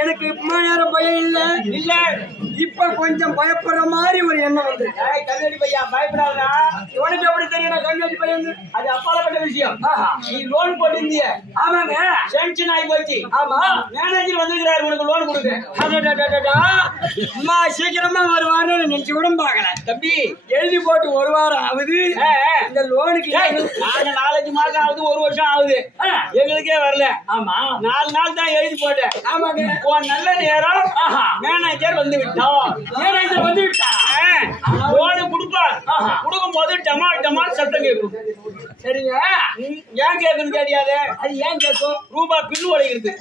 எனக்கு நேரம் பயம் இல்ல இல்ல இப்ப கொஞ்சம் பயப்படுற மாதிரி ஒரு எண்ணம் வந்து கண்ணாடி பையா பயப்படாதா உனக்கு எப்படி தெரியும் கண்ணாடி பையன் அது அப்பாலப்பட்ட விஷயம் நீ லோன் போட்டிருந்திய ஆமாங்க சேங்ஷன் ஆகி போச்சு ஆமா மேனேஜர் வந்திருக்கிறாரு உனக்கு லோன் கொடுக்க அம்மா சீக்கிரமா வருவாரு நினைச்சு கூட பாக்கல தம்பி எழுதி போட்டு ஒரு வாரம் ஆகுது இந்த லோனுக்கு 4-5 மாசம் ஆகுது 1 வருஷம் ஆகுது எங்களுக்கே வரல ஆமா 4 நாள் தான் எழுதி போட்டேன் ஆமாங்க நல்ல நேரம் மேனேஜர் வந்து விட்டான் மேனேஜர் வந்து விட்டான் லோனு கொடுப்பார் கொடுக்கும் போது டமால் டமால் சத்தம் கேட்கும் சரிங்க ஏன் கேட்குன்னு தெரியாது அது ஏன் கேட்கும் ரூபாய் பின்னு உடைக்கிறது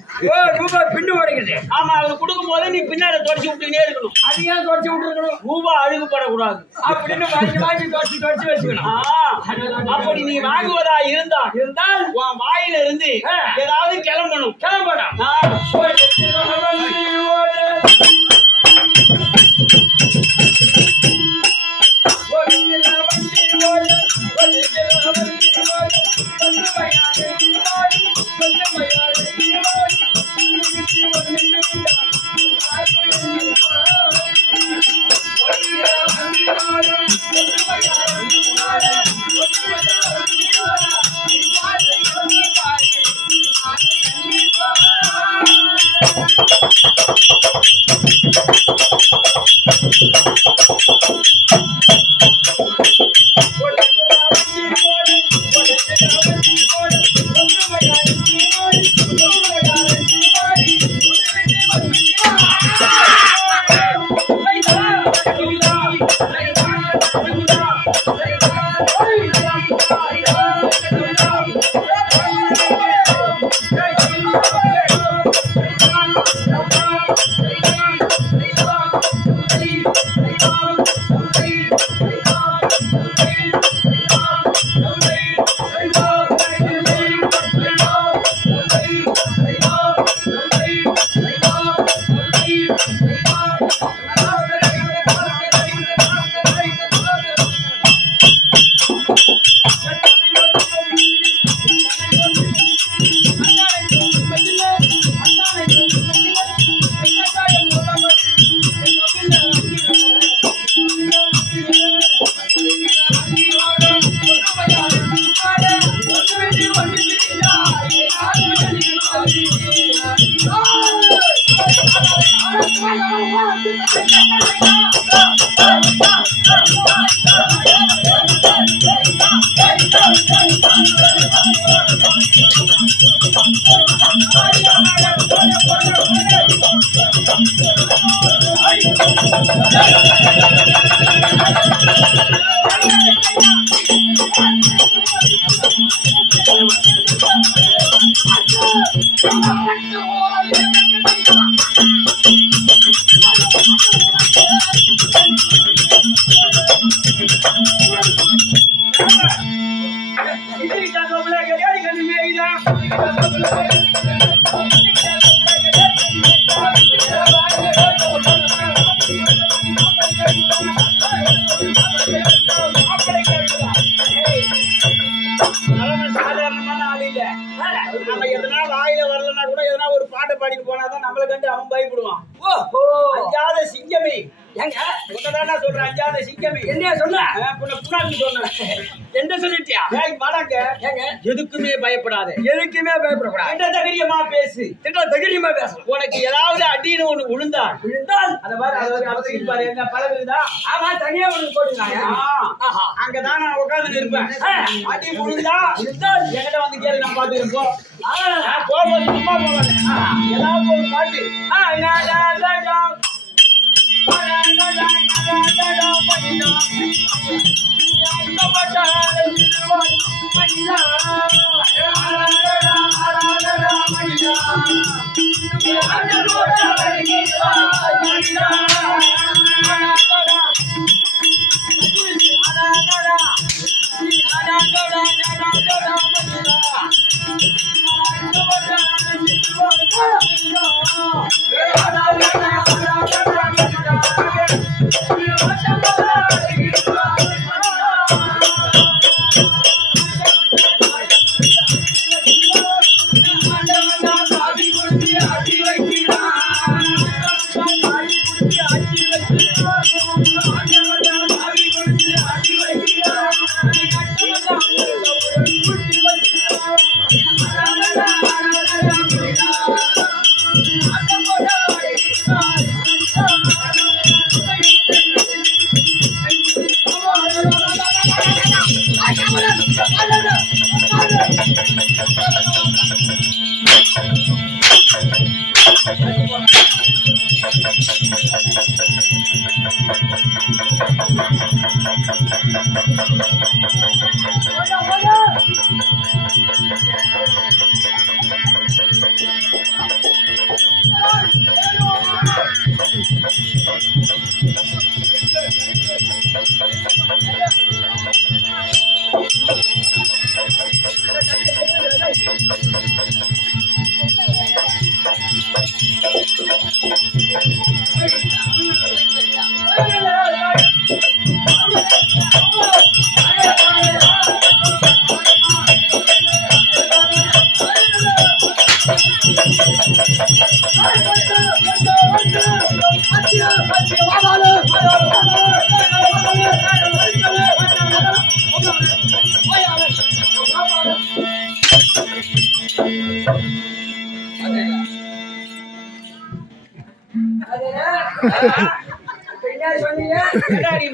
ரூபாய் பின்னு உடைக்கிறது ஆமா அவரு கொடுக்கும் போது நீ பின்னாடி தொடச்சு விட்டுனே இருக்கணும் அது ஏன் தொடச்சு விட்டுருக்கணும் ரூபாய் அழுகுப்படக்கூடாது அப்படின்னு வாங்கி தொடச்சு வச்சுக்கணும் அப்படி நீ வாங்குவதா இருந்தால் உன் வாயில இருந்து ஏதாவது கிளம்பணும் ஏங்க உன்னதான சொல்றேன் அஞ்சாத சிங்கமே என்னையா சொன்ன புண்ணாக்கு சொன்னேன் என்ன சொல்லிட்டியா வாடாங்க ஏங்க எதுக்குமே பயப்படாத எதுக்குமே பயப்படக்கூடாது திட்ட தைரியமா பேசு தைரியமா பேசணும் உனக்கு ஏதாவது அடின்னு ஒண்ணு விழுந்தால் அத பாரு என்ன பழகுதா ஆமா தனியா ஒண்ணு போடுங்க அங்கதான் நான் உட்கார்ந்து இருப்பேன் அடி விழுந்தா என்கிட்ட வந்து கேளு நான் பாத்துக்கிறேன் போகும்போது சும்மா போவாங்க ஏதாவது ஒரு பாட்டு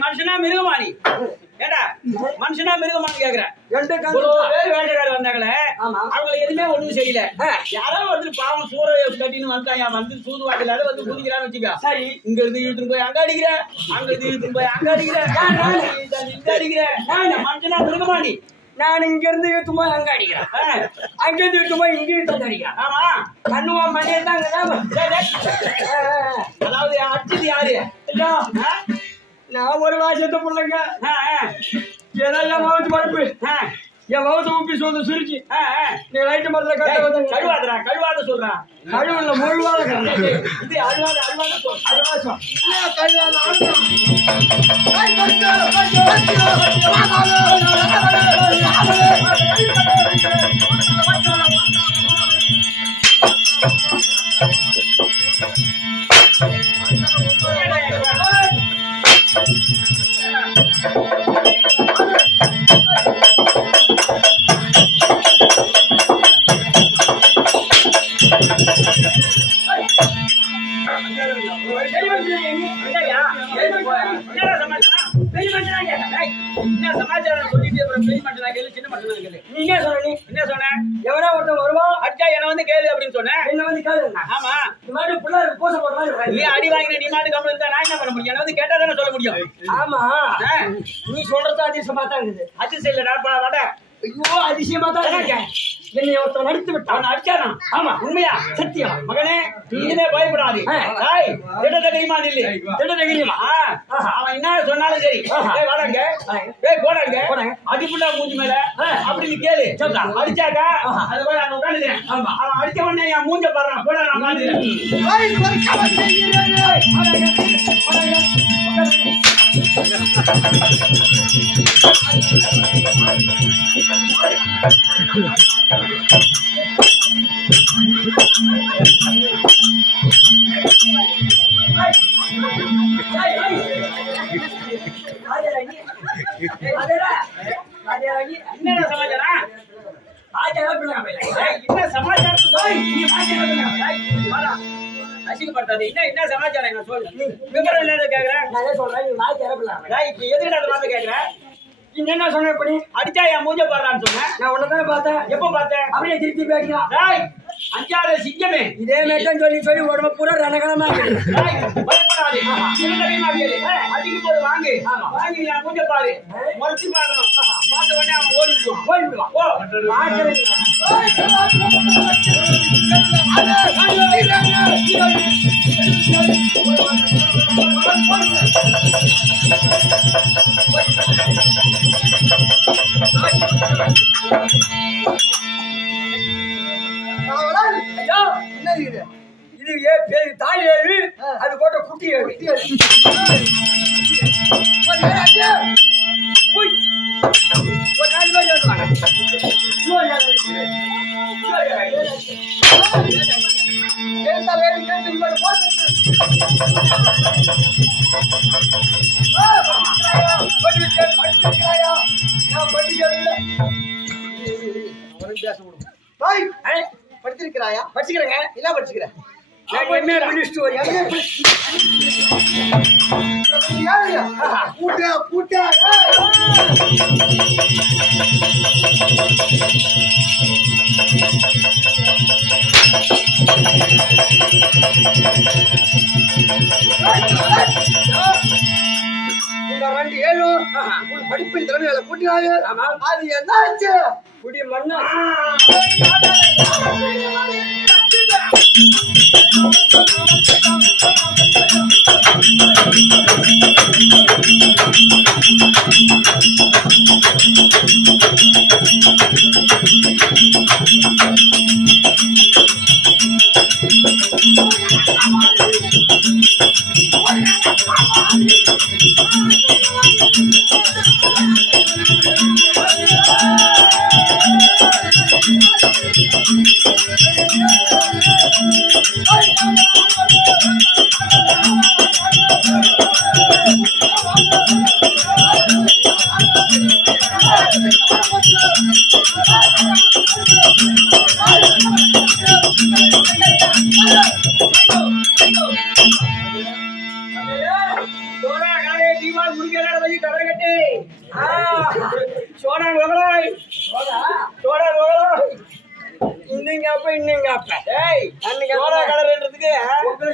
மனுஷனா மிருகமானி ஏடா மனுஷனா மிருகமானு கேக்குறேன் வேட்டைக்காரர் வந்தாங்களே அவங்களை எதுவுமே ஒண்ணும் சரியில்லை யாரோ வந்து பாவம் சூற கட்டின்னு வந்தாங்க வந்து சூது வாட்டிலாத வந்து குதிக்கிறான்னு வச்சுக்கா சரி இங்க இருந்து இழுத்துன்னு போய் அங்க அடிக்கிற அங்க இருந்து இழுத்துன்னு போய் அங்க அடிக்கிற இங்க அடிக்கிற மனுஷனா மிருகமானி நான் இங்க இருந்து இழுத்துமா அங்க அடிக்கிறேன் அங்க இருந்து இழுத்துமா இங்க இழுத்து அடிக்கிறேன் ஆமா கண்ணுவா மணியே தான் அதாவது அடிச்சது யாரு நான் ஒரு வாசத்தை பிள்ளைங்க ஏதெல்லாம் மவுத்து மறுப்பு என் மவுத்து உப்பி சொல்ல சுருக்கி நீ ரைட்டு மரத்துல கழுவாதரா கழுவாத சொல்றான் கழுவுல முழுவாத இது அழுவாத அழுவாத சொல் அழுவாசம் சமாச்சாரம் சொல்லிட்டு பெரிய மட்டும் கேளு சின்ன மட்டும் கேளு நீ என்ன சொன்ன நீ என்ன சொன்ன எவனா ஒருத்தன் வருவான் அச்சா என்ன வந்து கேளு அப்படின்னு சொன்னேன் என்ன வந்து கேளு ஆமா இந்த மாதிரி பிள்ளைக்கு பூசை போடுறாங்க நீ அடி வாங்கின நீ மாட்டு கம்பெனி தான் நான் என்ன பண்ண முடியும் என்ன வந்து கேட்டா தானே சொல்ல முடியும் ஆமா நீ சொல்றது அதிசயமா தான் இருக்குது அதிசயம் இல்லடா வாடா ஐயோ அதிசயமா தான் இருக்கேன் என்னை ஒருத்தன் நடித்து விட்டான் அவன் அடிச்சானா ஆமா உண்மையா சத்தியம் மகனே நீனே பயப்படாது திட்டத்தகிரிமா நில்லு திட்டத்தகிரிமா அவன் என்ன சொன்னாலும் சரி வாடாங்க போடாங்க அடிப்புட்டா மூஞ்சி மேல அப்படின்னு கேளு அடிச்சாக்கா அது போய் அங்க உட்காந்துக்கிறேன் அவன் அடிச்ச உடனே என் மூஞ்ச பாடுறான் போட நான் பாத்துக்கிறேன் என்ன சமாச்சாரம்? என்ன சமாச்சாரம்? அசிங்கப்படுத்தாது. என்ன சமாச்சாரம்? என்ன சொல்லு. விவரம் இல்லாத கேக்குறேன். எதுக்கு அந்த வார்த்தை கேக்குறேன்? என்ன சொன்ன இப்ப நீ? அடிச்சா என் மூஞ்ச பாடுறான்னு சொன்னேன். நான் உன்னதானே பார்த்தேன். எப்ப பார்த்தேன்? அப்படியே திருப்பி பேசிக்கலாம். அஞ்சாத சிங்கமே இதே மேட்டம் சொல்லி உடம்பு பூரா ரணகலமா பயப்படாது. அடிக்கும் போது வாங்கி என் மூஞ்ச பாரு. மறைச்சு பாக்கணும். பார்த்த உடனே அவன் ஓடிடுவான். ஓ இது தாய் ஏழு அது போட்ட குட்டி ஏழு படிச்சிருக்கிறாயா? படிச்சுக்கிறேங்க. என்ன படிச்சுக்கிற? படிப்பின் திறமையால கூட்டினாங்க. அது என்னாச்சு? குடி மண்ணா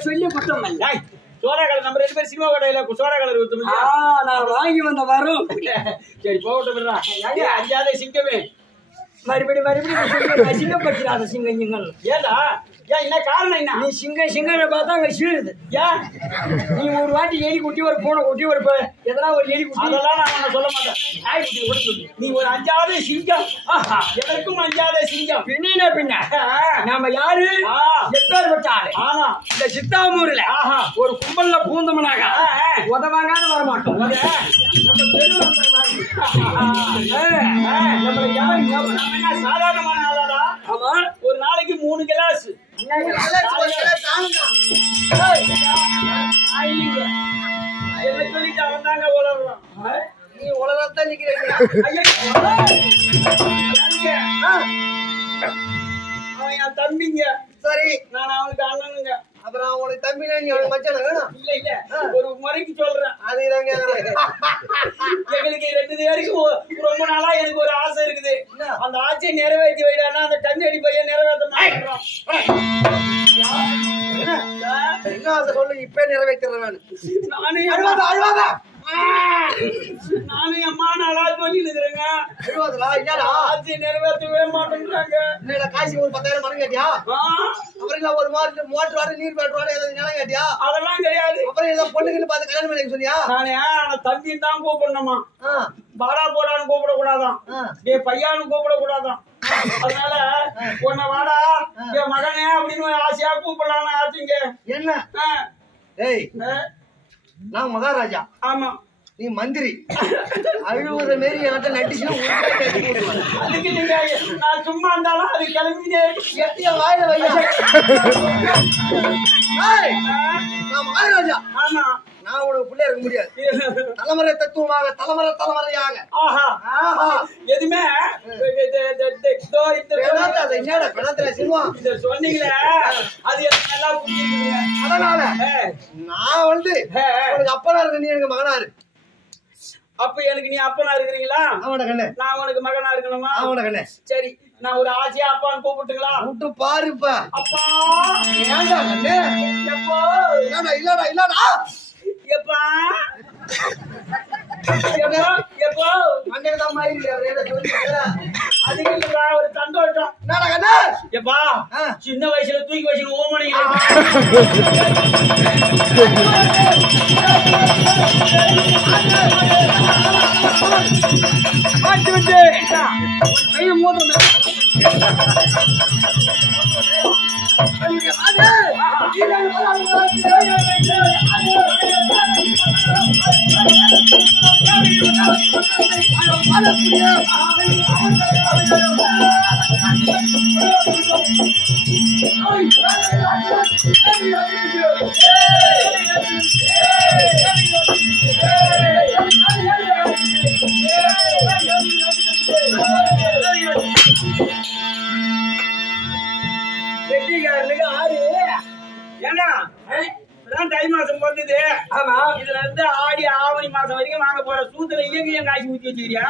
சொல்லி குத்தம் சோடா கலர் நம்ம 2 பேரும் சினிமா கடையில சோடா கலர் ஊத்துமில்ல. நான் வாங்கி வந்த வரும். சரி போகட்டும். அஞ்சாத சிங்கமே மறுபடியும் சிங்கப்படுத்திடாத சிங்கம். ஏதா என்ன காரணம்? என்ன நீ சிங்கன்னு பார்த்தா அங்க சீழுது. ஏன் நீ ஒரு வாட்டி எலி குட்டி ஒரு பூனை குட்டி ஒரு எதனா ஒரு எலி குட்டி அதெல்லாம் நான் சொல்ல மாட்டேன். நாய் குட்டி கூட சொல்லு. நீ ஒரு அஞ்சாவது சிங்கம். எதற்கும் அஞ்சாத சிங்கம். பின்ன நாம யாரு எப்பேற்பட்ட ஆளு? ஆமா இந்த சித்தாமூர்ல ஒரு கும்பல்ல பூந்தமனாக உதவாங்காத வரமாட்டோம். சாதாரணமான ஆளாடா. ஆமா ஒரு நாளைக்கு 3 கிளாஸ் சொல்லிட்டு அவன் தாங்க உலகம். நீ உலகத்தான் நிக்கிறீங்க. அவன் என் தம்பிங்க. சரி நான் அவனுக்கு அண்ணனுங்க. அப்புறம் அவனுக்கு தம்பினா நீ அவனுக்கு மச்சான வேணும்? இல்ல ஒரு முறைக்கு சொல்றேன். அது எங்களுக்கு 2 பேருக்கும் ரொம்ப நாளா எனக்கு ஒரு ஆசை இருக்குது. அந்த ஆசையை நிறைவேற்றி வைடானா அந்த கண்ணடி பையன் நிறைவேற்ற மாட்டேன். என்ன ஆசை சொல்லு, இப்ப நிறைவேற்றுறேன். நானும் அம்மா நாளா சொல்லி இருக்கிறேங்க. ஆசையை நிறைவேற்றவே மாட்டேன்றாங்க. காசு ஒரு 10,000 பணம் கேட்டியா? அப்புறம் ஒரு மோட்டர் வாடு நீர் வாட்டர் வாடு ஏதாவது நிலம் கேட்டியா? அதெல்லாம் கிடையாது. அப்புறம் ஏதோ பொண்ணுங்கன்னு பார்த்து கல்யாணம் பண்ணி சொன்னியா? நானே தம்பின்னு தான் கூப்பிடணுமா. பாடா போடான்னு கூப்பிட கூடாதான். பையான்னு கூப்பிட கூடாதான். அதனால உன்னை வாடா என் மகனே அப்படின்னு ஆசையா கூப்பிடலான்னு ஆச்சுங்க. என்ன? ஏய் நான் மகாராஜா. ஆமா நீ மந்திரி. அழுவத மாரி என்கிட்ட நட்டிச்சுன்னா அதுக்கு நீங்க நான் சும்மா இருந்தாலும் அது கிளம்பிட்டே எட்டிய வாயில வையா. நான் மகாராஜா. ஆமா நான் உனக்கு பிள்ளை இருக்க முடியாது. தலைமுறை தத்துவமாக தலைமுறையாக எதுவுமே சொன்னீங்களே அது எனக்கு நல்லா புரிஞ்சுக்குங்க. அதனால நான் வந்து உனக்கு அப்பனா இருக்க, நீ எனக்கு மகனாரு. அப்ப எனக்கு நீ அப்பனா இருக்கிறீங்களா? அவனோட கண்ணு. நான் உனக்கு மகனா இருக்கணுமா? அவனோட கண்ணு. சரி, நான் ஒரு ஆசையா அப்பான்னு கூப்பிட்டுங்களா? விட்டு பாருப்பா. அப்பா ஏண்டா கண்ணு? எப்போ இல்லடா எப்பா எப்போ மண்டேதான் மாதிரி அதுக்கு ஒரு சந்தோஷம். என்னடா கண்ணு? எப்பா சின்ன வயசுல தூக்கி வச்சு ஓமணிங்க தை மாசம் வந்தது. இதுல இருந்து ஆடி ஆவணி மாசம் வரைக்கும் வாங்க போற சூத்துல இயங்க காய்ச்சி ஊத்தி வச்சுக்கிறியா?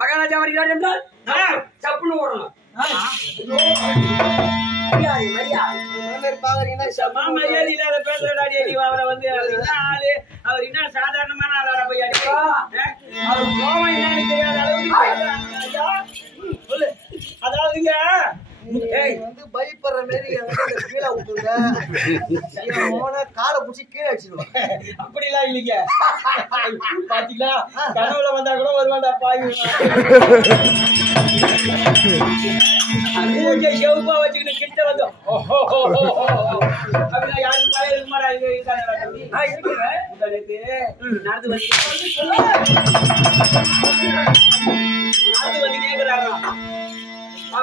மகாராஜா வருகிறார் என்றால் சப்புன்னு ஓடணும். மரியாதை இல்லாத பேசுறாடி அவரை வந்து ஆளு அவர் என்ன சாதாரணமான ஆளா போய் அவர் கோவம் என்னன்னு தெரியாத அளவுக்கு சொல்லு. அதாவதுங்க வந்து பயப்படுற மாதிரி கீழே விட்டுருங்க, காலை பிடிச்சி கீழே அடிச்சிருவாங்க. அப்படிலாம் இல்லைங்க. பாத்தீங்களா, கனவுல வந்தா கூட வருவாண்டா பாய். செவப்பா வச்சுக்கிட்டு கிட்ட வந்தோம். அப்படின்னா யாருக்கு பழைய இருக்குமாடா? நடந்து வந்து கேட்கிறாரா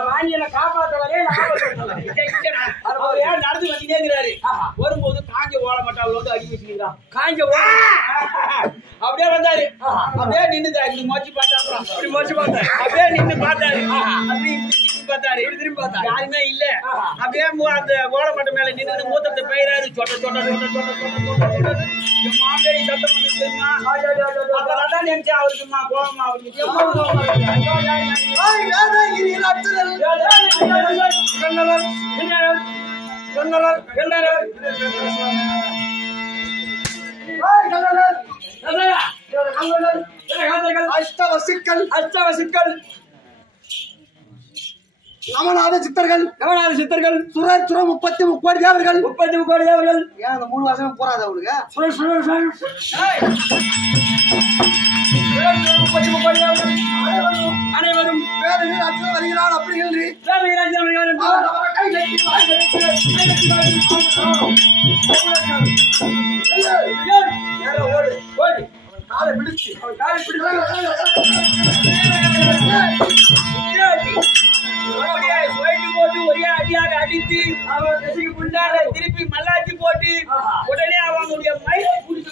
வாணியனை காப்பாற்றவரே நடந்து வந்துட்டேங்கிறாரு. வரும்போது காஞ்ச ஓலை மட்டாவில் வந்து அடி வச்சுக்கிறான். காஞ்ச ஓலை அப்படியே வந்தாரு. அப்படியே நின்னுதாரு. மோச்சு பார்த்தாரு. அப்படி மோச்சு பார்த்தாரு. அப்படியே நின்று பார்த்தாரு. அப்படி பார்த்தாரு. திரும்பி பார்த்தாரு. யாருமே இல்ல. அப்படியே அந்த ஓலை மட்டம் மேல நின்று மூத்தத்தை பெயராரு. சொட்ட சொட்ட சொட்ட சொட்ட சொட்ட மாம்பேரி சத்தம் வந்து தெரியுமா? அப்பதான் நினைச்சா அவருக்கு கோபமா அவருக்கு அஷ்டவசிக்கல் நவநாத சித்தர்கள் சுரர் 30 கோடி தேவர்கள் 30 கோடி தேவர்கள். ஏன் அந்த 3 வருஷம் போறாது அவளுக்கு? அனைவரும் வருகிறார். அப்படி ஓடி காலை பிடிச்சு போட்டு ஒரே அடியாக அடித்து அவன் திருப்பி மல்லாச்சி போட்டு உடனே அவனுடைய மயிலை பிடிச்சு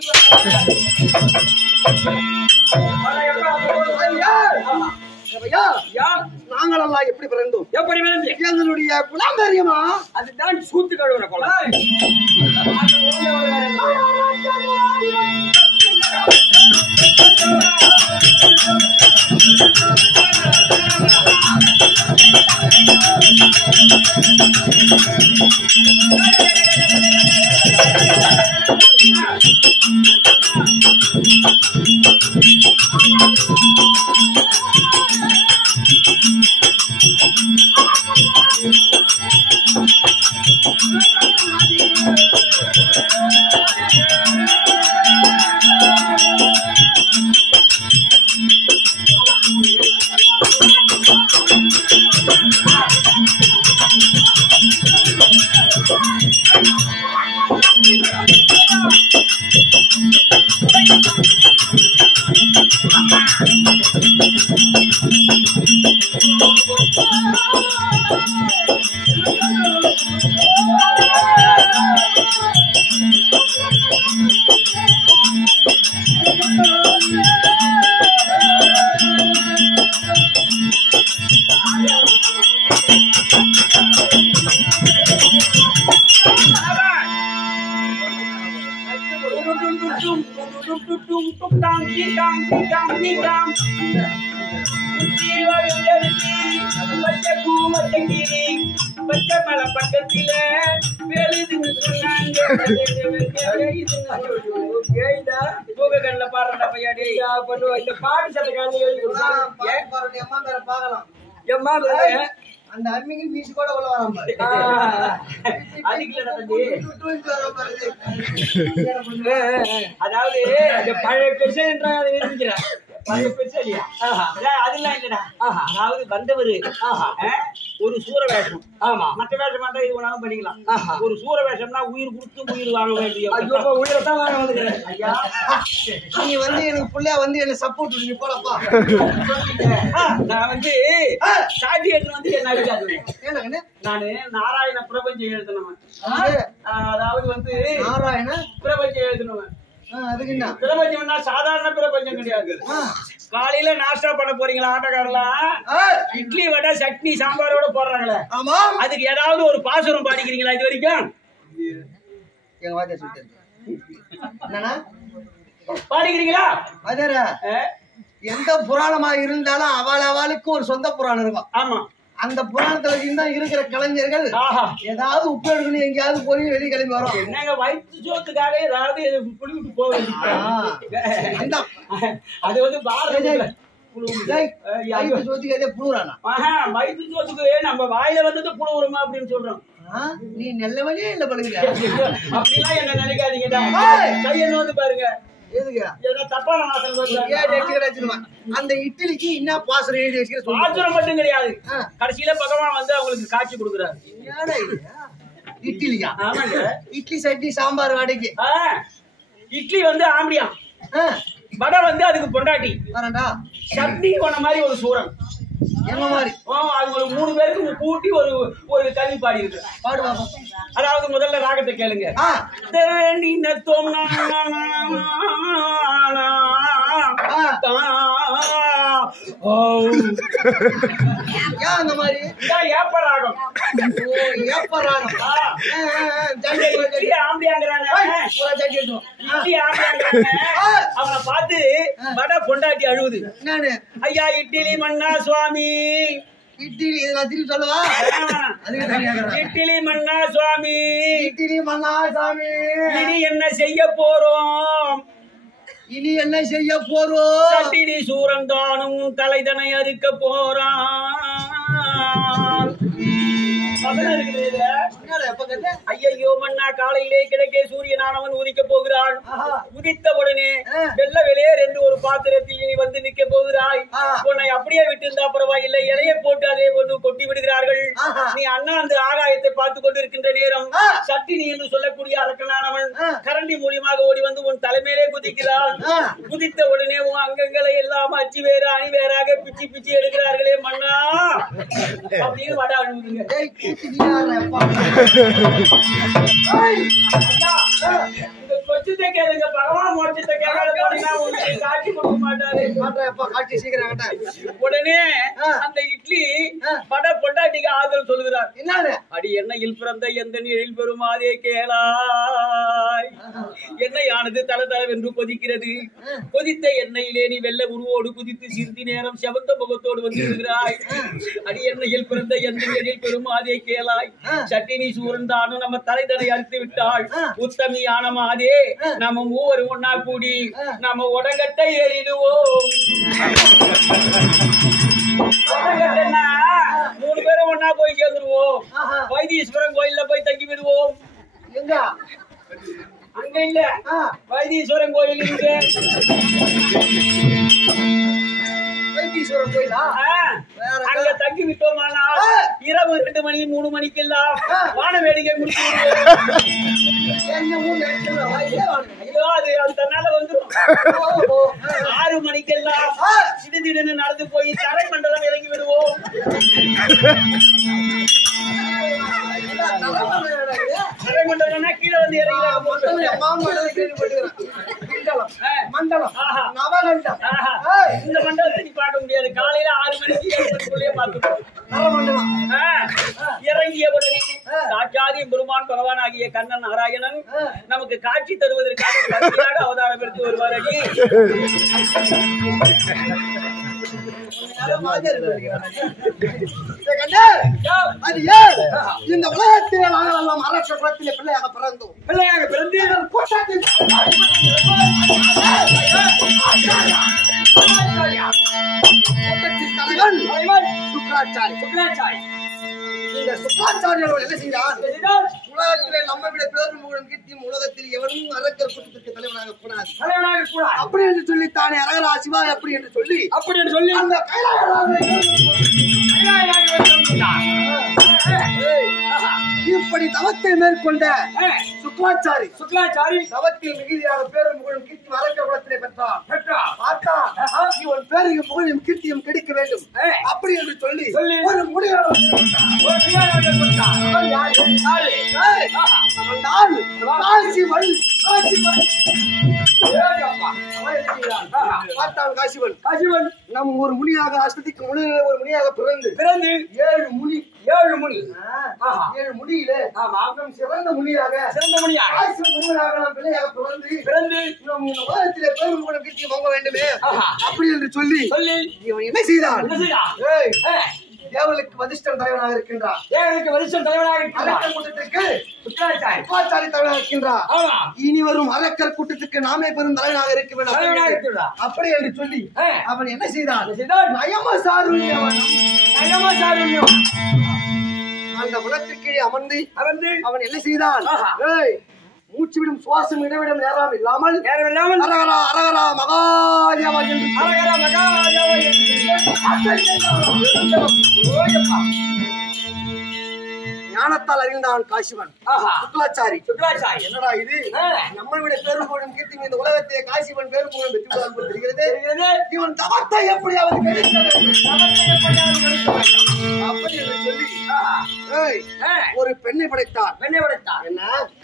நாங்கள் எல்லாம் எப்படி பிறந்தோம்? எப்படி விளைஞ்சு? எங்களுடைய குலம் தெரியுமா? அதுதான் சூத்து கழுவுன குளம். பக்கத்தில பாடுற பையாடி இந்த பாட்டு சட்டை அந்த அம்மிக்கு வீசி கூட உள்ள வராம அதாவது பழைய பெருசாக நிரூபிக்கிறேன். அதெல்லாம் இல்லடா. அதாவது வந்தவரு ஒரு சூர வேஷம். ஆமா, மற்ற வேஷம் மாட்டா இது ஒன்றாலும் பண்ணிக்கலாம். ஒரு சூர வேஷம்னா உயிர் கொடுத்து உயிர் வாங்க வேண்டிய உயிரைத்தான் வாங்க வந்துக்கிறேன். ஐயா, நீ வந்து எனக்கு புள்ளையா வந்து என்ன சப்போர்ட் நீ போலப்பா. நான் வந்து சாதி எடுத்து வந்து என்ன அடிக்காது. நானு நாராயண பிரபஞ்சம் எழுதினவன். அதாவது வந்து நாராயண பிரபஞ்சம் எழுதினவன். பிரபஞ்சம்னா சாதாரண பிரபஞ்சம் கிடையாது. காலையில நாஸ்டா பண்ண போறீங்களா ஆட்டக்காரலாம், இட்லி வடை சட்னி சாம்பாரோட போடுறாங்களே, அதுக்கு ஏதாவது ஒரு பாசுரம் பாடிக்கிறீங்களா இது வரைக்கும்? பாடிக்கிறீங்களா? எந்த புராணமா இருந்தாலும் அவளுக்கு ஒரு சொந்த புராணம் இருக்கும். ஆமா, அந்த புராணத்துல தான் இருக்கிற கலைஞர்கள் ஏதாவது உப்பு எடுக்கணும் எங்கேயாவது போய் வெளியே கிளம்பி வரும். என்னங்க வயிற்று சோத்துக்காக ஏதாவது புளிவிட்டு போக அது வந்து வயிற்று சோத்துக்கு நம்ம வாயில வந்தது புழுவுறமா அப்படின்னு சொல்றோம். நீ நல்ல வழியே இல்ல பழகுற அப்படிலாம் என்ன நினைக்காதீங்கடா. கையை வந்து பாருங்க. அந்த இட்லிக்கு என்ன பாசுரம் எழுதி வச்சுக்கிற பாசுரம் மட்டும் கிடையாது, கடைசியில பகவான் வந்து அவங்களுக்கு காட்சி கொடுக்குறாரு. இட்லியா? இட்லி சட்னி சாம்பார் வடைக்கு. இட்லி வந்து ஆம்படியா, வடை வந்து அதுக்கு பொண்டாட்டி, சட்னி பண்ண மாதிரி ஒரு சூரன் என்ன மாதிரி. அது ஒரு 3 பேருக்கு கூட்டி ஒரு கவி பாடி இருக்கு. அதாவது முதல்ல ராகத்தை கேளுங்க. அந்த மாதிரி ஏப்ப ராகம். அவனை பார்த்து வடை பொண்டாட்டி அழுவுது. ஐயா இட்லி மன்னா சுவாமி, இட்லி திருப்பி சொல்லவா? இட்லி மன்னா சுவாமி, இட்லி மன்னா சாமி, இனி என்ன செய்ய போறோம்? இனி என்ன செய்ய போறோம்? சட்டினி சூரன் தானும் தலைதனை அறுக்க போறான். ஐயோ மன்னா, காலையிலே கிழக்கே சூரியனானவன் உதிக்க போகிறான். உதித்த உடனே வெள்ள வெளியேர் என்று ஒரு பாத்திரத்தில் நீ வந்து நிக்க போகிறாய். உன்னை அப்படியே விட்டு இருந்தா பரவாயில்லை, இலையை போட்டு அதே ஒன்று கொட்டி விடுகிறார்கள். நீ அண்ணா அந்த ஆகாயத்தை பார்த்து கொண்டிருக்கின்ற நேரம் சட்டினி என்று சொல்லக்கூடிய அரக்கனானவன் கரண்டி மூலியமாக ஓடி வந்து உன் தலைமையிலே குதிக்கிறான். குதித்த உடனே உன் அங்கங்களை எல்லாம் அச்சு வேற அணி வேறாக பிச்சு பிச்சு எடுக்கிறார்களே மன்னா அப்படின்னு வட அழுகுதுங்க. மோட்சத்தை கேளுங்க பகவான் மோட்சத்தை கேட்காத போனீங்கன்னா உங்களுக்கு காட்சி கொடுக்க மாட்டாரு. காட்சி சீக்கிரம் உடனே அந்த இட்லி பட பொண்டாட்டிக்கு ஆதரவு சொல்லுகிறார். என்ன அடி எண்ணெயில் பிறந்த எந்த நீரில் பெருமாதே கேளாய். எண்ணெயானது தல தளவென்று கொதிக்கிறது. கொதித்த எண்ணெயிலே நீ வெள்ள உருவோடு குதித்து சிறிது நேரம் செவந்த முகத்தோடு வந்துவிடுகிறாய். அடி எண்ணெயில் பிறந்த எந்த நீரில் பெருமாதே கேளாய். சட்டினி சூரந்தானும் நம்ம தலைதனை அறுத்து விட்டாள். உத்தமியான மாதே நம்ம மூவரும் ஒன்னா கூடி நம்ம உடங்கட்டை ஏறிடுவோம். உடங்கட்டைன்னா 3 பேரும் ஒன்னா போய் சேர்ந்துருவோம். வைத்தீஸ்வரன் கோயில்ல போய் தங்கி விடுவோம். எங்க அங்க இல்ல, வைத்தீஸ்வரன் கோயில் இருக்கு. வைத்தீஸ்வரன் கோயிலா? அங்க தங்கி விட்டோமானா இரவு 2 மணி 3 மணிக்கெல்லாம் வான வேடிக்கை முடிச்சு ஐயோ அது தன்னால வந்துடும். 6 மணிக்கெல்லாம் திடீர்னு நடந்து போய் தரை மண்டலம் இறங்கி விடுவோம். தரை மண்டலம்னா கீழே வந்து இறங்கி இந்த மண்டலத்தை நீ பார்க்க முடியாது. காலையில 6 மணிக்கு 7 மணிக்குள்ளேயே பார்த்துக்கணும். இறங்கிய உடனே சாட்சாதி பெருமான் பகவான் ஆகிய கண்ணன் நாராயணன் நமக்கு காட்சி தருவதற்காக அவதாரம் எடுத்து வருவார். இந்த உலகத்திலே நாங்கள் அரச குலத்திலே பிள்ளையாக பிறந்தோம். பிள்ளையாக பிறந்து சுக்ராச்சாரி இந்த சுக்ராச்சாரியர்கள் என்ன செய்தார்? உலகத்திலே நம்ம விட பேரும் மூலம் கீர்த்தியும் உலகத்தில் எவனும் அரக்கர் கூட்டத்திற்கு தலைவனாக கூடாது அப்படி என்று சொல்லி தானே அரகரா சிவா அப்படி என்று சொல்லி அந்த இப்படி தவத்தை மேற்கொண்ட சுக்ராச்சாரி தவத்தில் மிகுதியாக பேரும் புகழும் கீர்த்தியும் அரக்கர் குலத்திலே பெற்றார். இவன் பேரையும் புகழையும் கீர்த்தியும் கிடைக்க வேண்டும் அப்படி என்று சொல்லி ஒரு முடிவு காசிவன் நம் ஒரு முனியாக அஷ்டதிக்கு முனியில ஒரு முனியாக பிறந்து 7 முடியிலே நம் சிறந்த முனியாக நாம் பிள்ளையாக பிறந்து நம் உலகத்திலே பேரும் கூட கீர்த்தியும் வாங்க வேண்டுமே அப்படி என்று சொல்லி இவன் என்ன செய்தான்? தேவனுக்கு வதிஷ்டன் தலைவனாக இருக்கின்றார். சுக்ராச்சாரி தலைவனாக இருக்கின்றார். இனி வரும் அரக்கர் கூட்டத்துக்கு நாமே பெரும் தலைவனாக இருக்க வேண்டும் அப்படி என்று சொல்லி அவன் என்ன செய்தான்? நயமசாருண்யம் அந்த குலத்திற்கு அமர்ந்து அவன் என்ன செய்தான்? மூச்சு விடும் சுவாசம் இடவிடம் நேரம் இல்லாமல் அரகரா அரகரா மகாதேவா என்று ஞானத்தால் அறிந்தான் காசிவன். சுக்ராச்சாரி என்னடா இது? நம்மை விட பேரும் போடும் கீர்த்தி இந்த உலகத்திலே காசிவன் பேரும் போடும் வெற்றி தெரிகிறது. இவன் தவத்தை எப்படி அவன் அப்படி என்று சொல்லி ஒரு பெண்ணை படைத்தார்.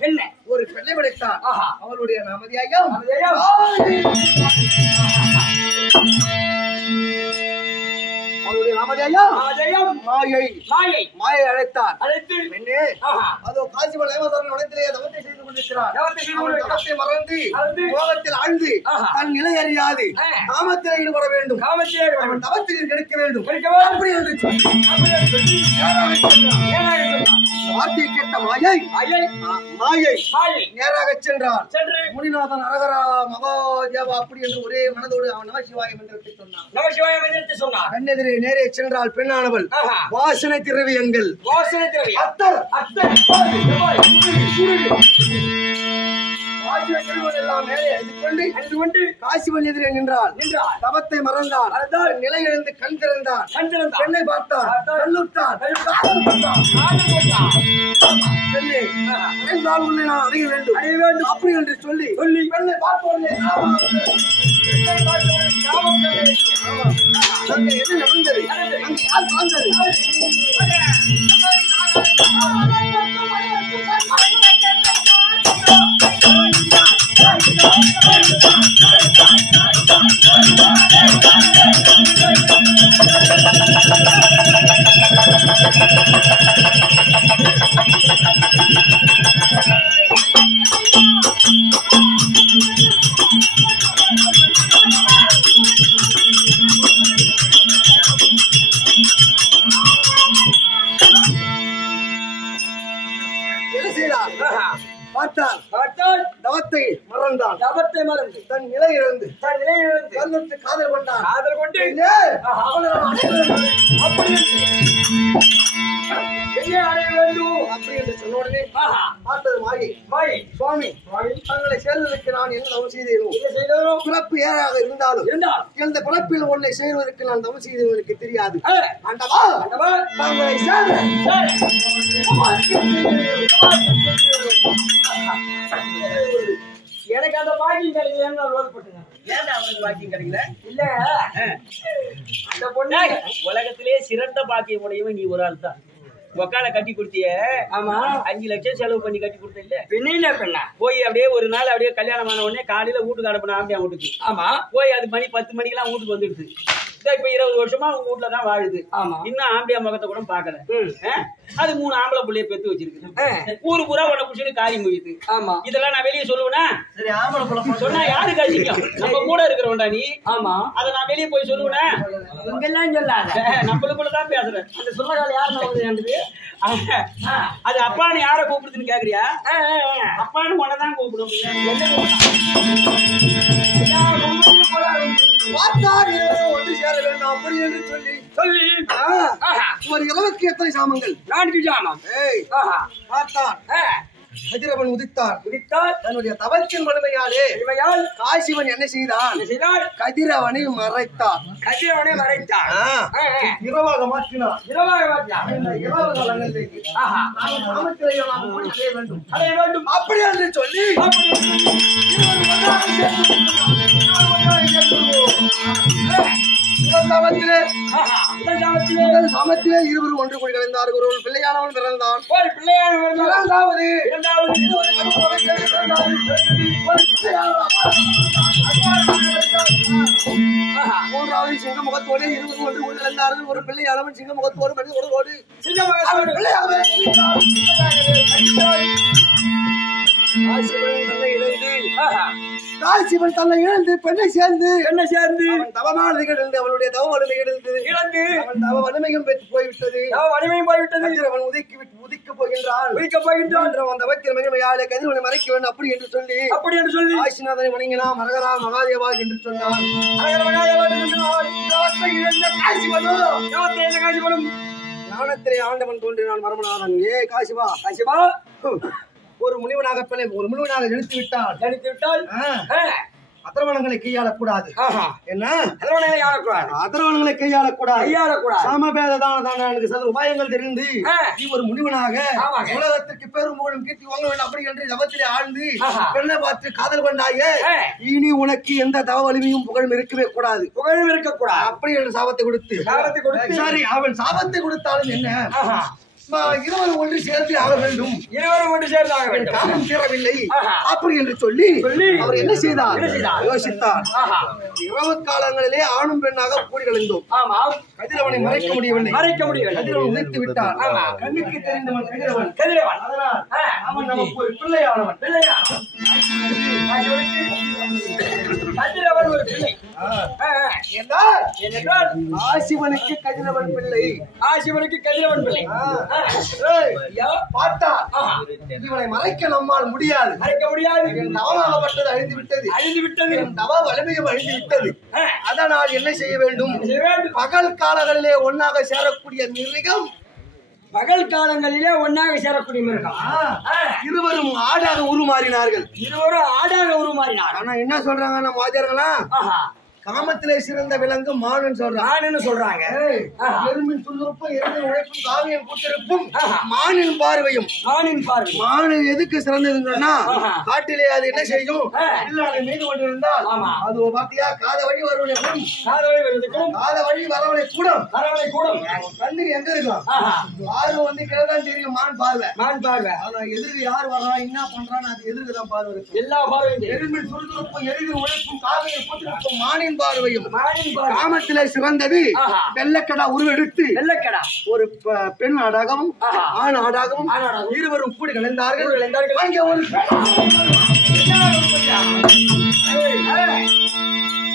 என்ன ஒரு பெண்ணை படைத்தார். அவளுடைய நாமதியாயம் அவளுடைய நாமதியாயம் மாயை அழைத்தார். பெண்ணே அதோ காசிவன் இடத்திலே தவத்தை செய்து கொண்டிருக்கிறார். தவத்தை மறந்து மோகத்தில் ஆழ்ந்து தன் நிலை அறியாது காமத்தில் ஈடுபட வேண்டும். அவன் தவத்தில் கிடைக்க வேண்டும் அப்படி என்று சொல்லி வார்த்தையை கேட்ட மாயை நேராக சென்றார். முனிநாதன் அரகரா மகாதேவா அப்படி என்று ஒரே மனதோடு அவன் நமசிவாய மந்திரத்தை சொன்னார். கண்ணெதிரே நேரே சென்றால் பெண்ணானவள் வாசனை திரவியங்கள் எல்லாம் மேலே அடித்து கொண்டு காசிவன் எதிரே நின்றாள். தவத்தை மறந்தார். நிலை எழுந்து கண் திறந்தார். பெண்ணை பார்த்தார். கண்ணுற்றார். பெண்ணே அடைந்தால் உன்னை நான் அடைய வேண்டும் அப்படி என்று சொல்லி பெண்ணை பார்ப்போம். என்ன நடந்தது? யார் வாழ்ந்தது? பார்த்தால் தவத்தை மறந்தான். தவத்தை மறந்து தன் நிலை இழந்து கண்ணுற்று காதல் கொண்டான். காதல் கொண்டு அப்படி என்று சொன்ன உடனே பார்த்தது மாயை சுவாமி தங்களை சேர்வதற்கு நான் என்ன தவம் செய்தேனோ பிறப்பு ஏறாக இருந்தாலும் இந்த பிறப்பில் உன்னை சேர்வதற்கு நான் தவம் செய்தேன் எனக்கு தெரியாது. ஆண்டவா தங்களை எனக்கு அந்த பாக்கியம் கிடைக்கல ரோல்பட்டுங்க. ஏன்டா அவனுக்கு பாக்கியம் கிடைக்கல? இல்ல அந்த பொண்ணு உலகத்திலே சிறந்த பாக்கியம் உடையவன் நீ ஒரு ஆள் தான். ஒக்கால கட்டி கொடுத்திய. ஆமா 5 லட்சம் செலவு பண்ணி கட்டி கொடுத்த இல்ல பெண்ணே பெண்ணா போய் அப்படியே ஒரு நாள் அப்படியே கல்யாணம் ஆன உடனே காலையில வீட்டுக்கு அனுப்பின ஆம்பியா வீட்டுக்கு. ஆமா போய் அது மணி 10 மணிக்கெல்லாம் வீட்டுக்கு வந்துடுது. இப்ப 20 வருஷமா அவங்க வீட்டுல தான் வாழுது. ஆமா இன்னும் ஆம்பியா முகத்தை கூட பாக்கல. அது 3 ஆம்பளை புள்ளைய பெத்து வச்சிருக்கு. ஊரு பூரா உன்னை புடிச்சுன்னு காரி முடியுது. ஆமா இதெல்லாம் நான் வெளியே சொல்லுவேனா? சரி ஆம்பளை புள்ள சொன்னா யாரு கழிச்சிக்கும்? நம்ம கூட இருக்கிறவன்டா நீ. ஆமா அத நான் வெளியே போய் சொல்லுவேனா? இங்கெல்லாம் சொல்லாத. நம்மளுக்குள்ளதான் பேசுறேன். அந்த சொல்லகால யாரு அது அப்பான்னு யார கூப்பிடுதுன்னு கேக்குறியா? அப்பான்னு உன்னதான் கூப்பிடும். ஒன்று சேர வேண்டும் அப்படி என்று சொல்லி ஒரு இரவுக்கு எத்தனை சாமங்கள்? 4 ஜாமம். பார்த்தான் கதிரவன் உதித்தான். தன்னுடைய தவத்தின் வலிமையாலே காசிவன் என்ன செய்தான்? கதிரவனை மறைத்தான். இரவாக மாற்றினான். இரவு காலங்களில் அடைய வேண்டும் அப்படி என்று சொல்லி சமத்திலே இருவரும் ஒன்று கூடி கலந்தார்கள். ஒரு பிள்ளையானவன் பிறந்தான். மூன்றாவது சிங்க முகத்தோடு இருவரும் ஒன்று கூடி கலந்தார்கள். ஒரு பிள்ளையானவன் சிங்க முகத்தோடு மனிதோடு சிவன் தன்னை இழந்து பெண்ணை சேர்ந்து தவமானது கிடந்து அவனுடைய தவ வலிமை இழந்து அவன் தவ வலிமையும் பெற்று போய்விட்டது. அவன் உதிக்க போகின்றான். அவன் தவத்தின் மகிமையாலே கதிரவனை மறைக்க வேண்டும் அப்படி என்று சொல்லி ஆசிநாதனை வணங்கினான். மரகரா மகாதேவா என்று சொன்னான். ஞானத்திலே ஆண்டவன் தோன்றினான் மரமநாதன். காசிவா ஒரு முனிவனாக ஜனித்து விட்டால் அதர்வனங்களை கையாளக்கூடாது. என்ன அதர்வனங்களை கையாளக்கூடாது. சமபேததான சது உபாயங்கள் தெரிந்து நீ ஒரு முனிவனாக உலகத்திற்கு பெரும் புகழும் கீர்த்தி வாங்க வேண்டும் அப்படி என்று தவத்திலே ஆழ்ந்து பெண்ணை பார்த்து காதல் கொண்டாயே. இனி உனக்கு எந்த தவ வலிமையும் புகழும் இருக்கவே கூடாது. அப்படி என்று சாபத்தை கொடுத்து சரி அவன் சாபத்தை கொடுத்தாலும் என்ன இருவரும் ஒன்று சேர்ந்து ஆக வேண்டும். காரணம் தீரவில்லை அப்படி என்று சொல்லி அவர் என்ன செய்தார்? யோசித்தார். இரவு காலங்களிலே ஆணும் பெண்ணாக கூடி கலந்தோம். கதிரவனை மறைக்க முடியவில்லை. கதிரவன் உதித்து விட்டார். கண்ணுக்கு தெரிந்தவன் கதிரவன். அதனால் அவன் நமக்கு ஒரு பிள்ளையானவன். கதிரவன் ஒரு பிள்ளை என்றால் ஆசிவனுக்கு கதிரவன் பிள்ளை. கதிரவன் பிள்ளை பார்த்தா இவனை மறைக்க நம்மால் முடியாது. தவமாகப்பட்டது அழிந்து விட்டது. தவ வலிமையும் அழிந்து விட்டது. அதனால் என்ன செய்ய வேண்டும்? பகல் காலங்களிலே ஒன்னாக சேரக்கூடிய மிருகம் இருவரும் ஆடாக உருமாறினார்கள். ஆனா என்ன சொல்றாங்க நம்ம வாத்தியார்களா? காமத்திலே சிறந்த விலங்கு மானுன்னு சொல்றாங்க. எறும்பின் சுறுசுறுப்பும் எறும்பின் உழைப்பும் காவியம் கூட்டிருப்பும் மானின் பார்வையும். மானு எதுக்கு சிறந்ததுன்னா காட்டிலே அது என்ன செய்யும்? மீது கொண்டிருந்தால் அது பாத்தியா காத வழி வருவதற்கும் காத வழி வர அரவணை கூடம் கண்ணுக்கு எங்க இருக்கும்? பார்வை வந்து கிழதான் தெரியும், மான் பார்வை. ஆனா எதிர்க்கு யார் வர்றா என்ன பண்றான்னு அது எதிர்க்குதான் பார்வை இருக்கு. எல்லா பார்வையும் எதிர்மின் சுறுசுறுப்பும் எதிர் உழைப்பும் காவியை போட்டிருக்கும் மானின் பார்வையும். காமத்திலே சிறந்தது வெள்ளக்கடா உருவெடுத்து ஒரு பெண் நாடகமும் ஆண் நாடகமும் இருவரும் கூடி கலந்தார்கள். அங்கே ஒரு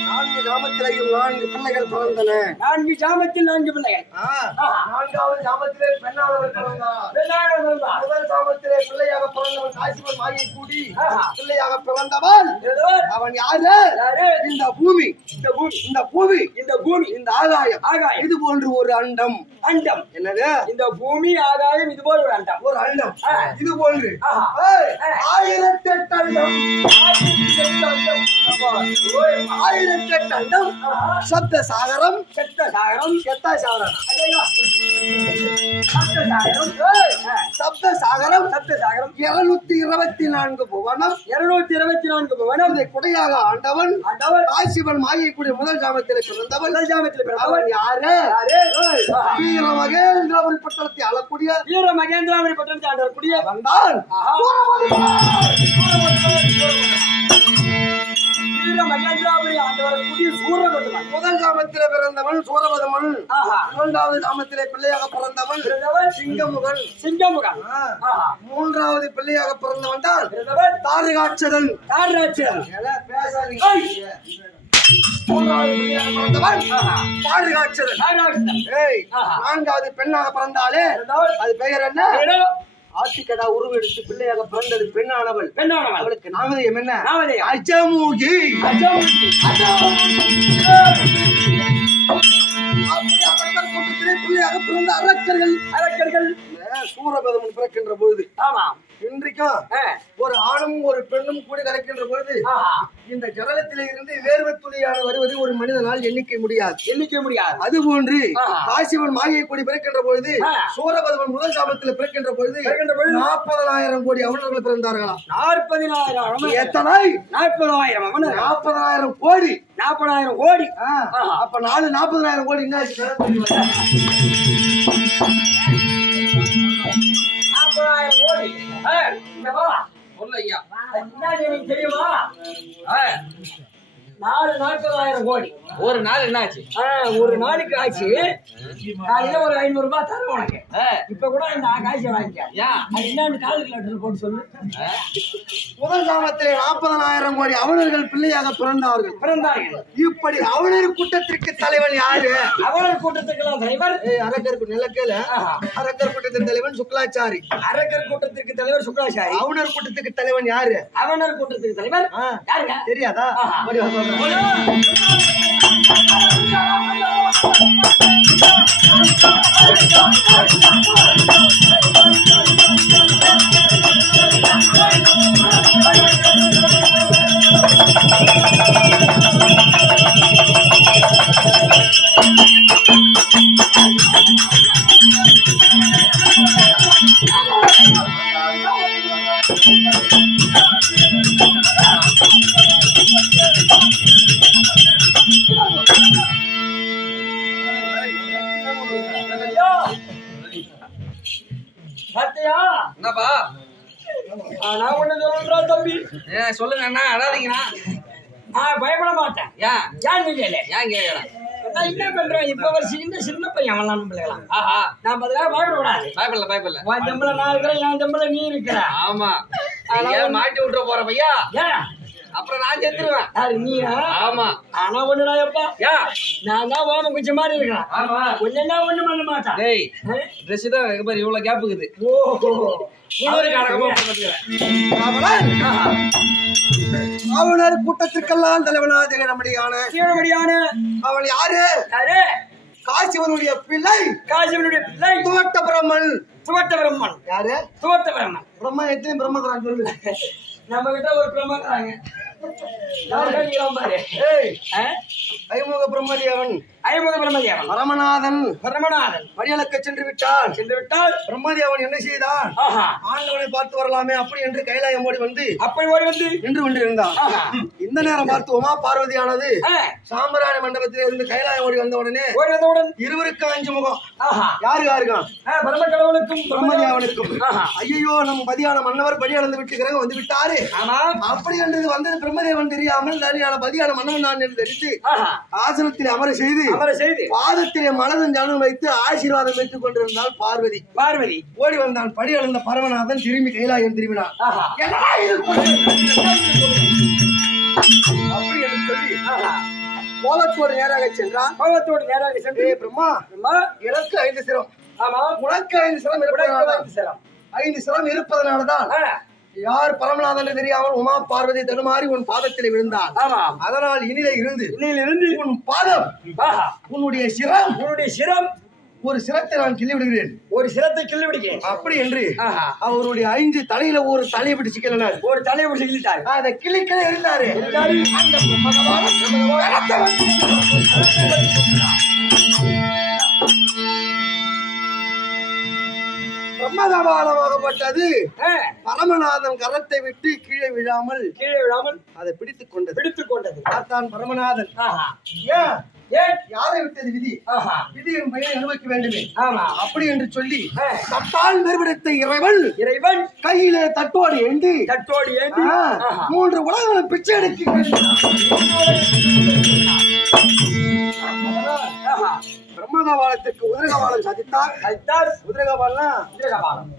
நான்கு ஜாமத்திலேயும் 4 பிள்ளைகள் பிறந்தன. 4 ஜாமத்தில் 4 பிள்ளைகள். 4வது ஜாமத்திலே பெண்ணானவர் பிறந்தார். முதல் ஜாமத்திலே பிள்ளையாக பிறந்தவன் காசிவன் மாயை கூடி பிள்ளையாக பிறந்தவன் அவன் யாரு? இந்த பூமி, இந்த ஆகாயம், இது போன்று ஒரு அண்டம். என்னது? இந்த பூமி ஆகாயம் இது போல் ஒரு அண்டம். இது போன்று 1008 அண்டம். 1008 அண்டம். சப்த சாகரம். 224 புவனம். இதை குடையாக ஆண்டவன் காசிவன் மாயை கூடிய முதல் ஜாமத்திலே பிறந்தவன் யாரு? வீரமகேந்திராபுரி பட்டணத்தை ஆளக்கூடிய வந்தான் முதல் ஜாமத்திலே பிறந்தவன் சூரபதமன். 2வது ஜாமத்திலே பிள்ளையாக பிறந்தவன் சிங்கமுகன். 3வது பிள்ளையாக பிறந்தவன் தான் தாரகாட்சதன். நான்காவது பெண்ணாக பிறந்தாலே அது பெயர் என்ன? ஆட்டிக்கடா உருவெடுத்து பிள்ளையாக பிறந்தது பெண்ணானவள். அவளுக்கு நாமதேயம் என்ன? அஜமுகி. பிள்ளையாக பிறந்த அரக்கர்கள் சூரபதமன் பிறக்கின்ற பொழுது இன்றைக்கும் ஒரு ஆணும் ஒரு பெண்ணும் கூடி கலக்கின்ற பொழுது இந்த ஜலத்திலே இருந்து வேர்வை துளியான வருவது ஒரு மனிதனால் எண்ணிக்க முடியாது. அது போன்று காசிவன் மாயை கூடி பிறக்கின்ற பொழுது சூரபதமன் முதல் ஜாமத்தில் பிறக்கின்ற பொழுது 40,000 கோடி அவனர்கள் பிறந்தார்களாம். 40,000 எத்தனை? 40,000 கோடி. 40,000 கோடி. அப்ப 40,000 கோடி என்ன? 40,000 கோடி. தெரியுமா? 40,000 கோடி. ஒரு நாள் என்ன ஆச்சு? ஒரு நாளைக்கு ஆச்சு. காலையில ஒரு 500 ரூபாய் தர உனக்கு. இப்ப கூட இந்த காய்ச்சல் வாங்கிக்க. அது என்னன்னு கால்குலேட்டர் போட்டு சொல்லு. முதல் ஜாமத்திலே 40,000 கோடி அவனர்கள் பிள்ளையாக பிறந்தார்கள். இப்படி அவனர் கூட்டத்திற்கு தலைவன் யாரு? அவனர் கூட்டத்துக்கு தலைவர் அரக்கர் நிலக்கேல. அரக்கர் கூட்டத்தின் தலைவன் சுக்லாச்சாரி. அரக்கர் கூட்டத்திற்கு தலைவர் சுக்லாச்சாரி. அவனர் கூட்டத்துக்கு தலைவன் யாரு? அவனர் கூட்டத்துக்கு தலைவர் யாருங்க? தெரியாதா? என்னப்பா? நான் ஒண்ணு சொல்றேன் தம்பி. சொல்லுங்க அண்ணா, அழாதீங்கண்ணா. நான் பயப்பட மாட்டேன். ஏன் கேட்கல? ஏன் கேட்கலாம்? நான் என்ன பண்றேன்? இப்ப ஒரு சின்ன பையன் அவன் பிள்ளைகளாம். நான் அதுக்காக பயப்படக்கூடாது. பயப்படல. உன் தம்பல நான் இருக்கிறேன், என் தம்பல நீ இருக்கிற. ஆமா, மாட்டி விட்டுற போற பையா. அப்புறம் நான் செத்துருவேன். நீ? ஆமா. ஆனா ஒண்ணுடா எப்பா, நான் தான் ஓம குச்ச மாதிரி இருக்கிறேன். ஒண்ணுன்னா ஒண்ணு பண்ண மாட்டான். ட்ரெஸ் தான் இவ்வளவு கேப் இருக்குது. அவனர் கூட்டத்திற்கெல்லாம் தலைவனா திகழமடியான அவன் யாரு? காசிவனுடைய பிள்ளை. துவட்ட பிரம்மன். யாரு? துவட்ட பிரம்மன். பிரம்மா எத்தனை பிரம்மக்கிறான் சொல்லு. நம்ம கிட்ட ஒரு பிரம்மக்கிறாங்க. ஐமுக பிரம்மதி அவன். ஐம்பது பிரம்மதேவன் பரமநாதன் படியளக்க சென்று விட்டால் பிரம்மதேவன் என்ன செய்தான்? ஆண்டவனை பார்த்து வரலாமே அப்படி என்று கைலாயம் ஓடி வந்து நின்று கொண்டிருந்தான். இந்த நேரம் பார்த்து உமா பார்வதியானது சாம்பராணி மண்டபத்தில் இருந்து கைலாயம் ஓடி வந்தவுடனே இருவருக்கு 5 முகம். யாருக்கும்? கடவுளுக்கும் பிரம்மதேவனுக்கும். ஐயோ நம்ம பதியான மன்னவர் படி அளந்து விட்டு கிரகம் வந்து விட்டாரு அப்படி என்றது வந்தது பிரம்மதேவன் தெரியாமல் பதியான மன்னவன் நான் என்று தெரிந்து ஆசனத்தில் அமர செய்து பாதத்திலே மனதும் ஜானும் வைத்து ஆசீர்வாதம் வைத்துக் கொண்டிருந்தால் பார்வதி ஓடி வந்தான். படி அளந்த பரமநாதன் திரும்பி கைலாயம் திரும்பினான். அப்படி என்று சொல்லி கோலத்தோடு நேராக சென்றான். பிரம்மா எனக்கு 5 சிரம், உனக்கு 5 சிரம் இருப்பதனால்தான் 5 சிரம் இருப்பதனால்தான் யார் பரமநாதன் தெரியாமல் உமா பார்வதி தடுமாறி உன் பாதத்தில் விழுந்தார். அதனால் இனிலே இருந்து உன் பாதம் உன்னுடைய சிரம் ஒரு சிரத்தை நான் கிள்ளி விடுகிறேன். அப்படி என்று அவருடைய 5 தலையில ஒரு தலையை பிடிச்சு கிள்ளினார். அதை கிள்ளிக்கல இருந்தாரு. பிரம்மகபாலமாகப்பட்டது பரமநாதன் கரத்தை விட்டு கீழே விழாமல் அதை பிடித்துக் கொண்டது. பார்த்தான் பரமநாதன். யாரை விட்டது விதி? விதியின் பயனை அனுபவிக்க வேண்டுமே. அப்படி என்று சொல்லி தட்டால் நிறுவனத்தை இறைவன் கையிலே தட்டோடு ஏந்தி 3 உலகங்களும் பிச்சை எடுக்கின்றன. பிரம்மகபாலத்திற்கு உதரகபாலம் சாதித்தார். உதரகபாலம்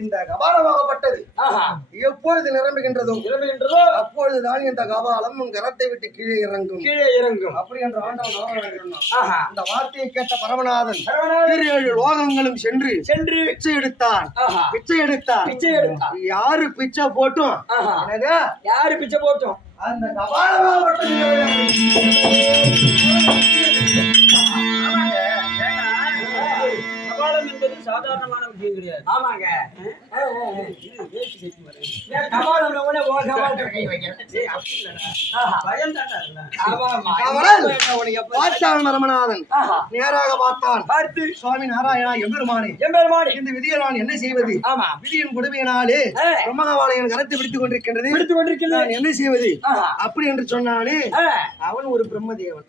இந்த கபாலமாகப்பட்டது எப்பொழுது நிரம்புகின்றதோ அப்பொழுதுதான் இந்த கபாலம் உன் கரத்தை விட்டு கீழே இறங்கும். அப்படி என்ற ஆண்டவன் அந்த வார்த்தையை கேட்ட பரமநாதன் 7 லோகங்களும் சென்று பிச்சை எடுத்தான். யாரு பிச்சை போட்டும் அந்த கபாலமாகப்பட்டது என்பது சாதாரணமான விஷயம் கிடையாது. ஆமாங்க. ரமநாதன் நேராக பார்த்து சுவாமி நாராயணா எம்பெருமானே இந்த விதியை நான் என்ன செய்வது? விதியின் கொடுமையினாலே பிரம்மகபாலன் கரத்தை பிடித்துக் கொண்டிருக்கின்றது, என்ன செய்வது? அப்படி என்று சொன்னானே அவன் ஒரு பிரம்மதேவன்.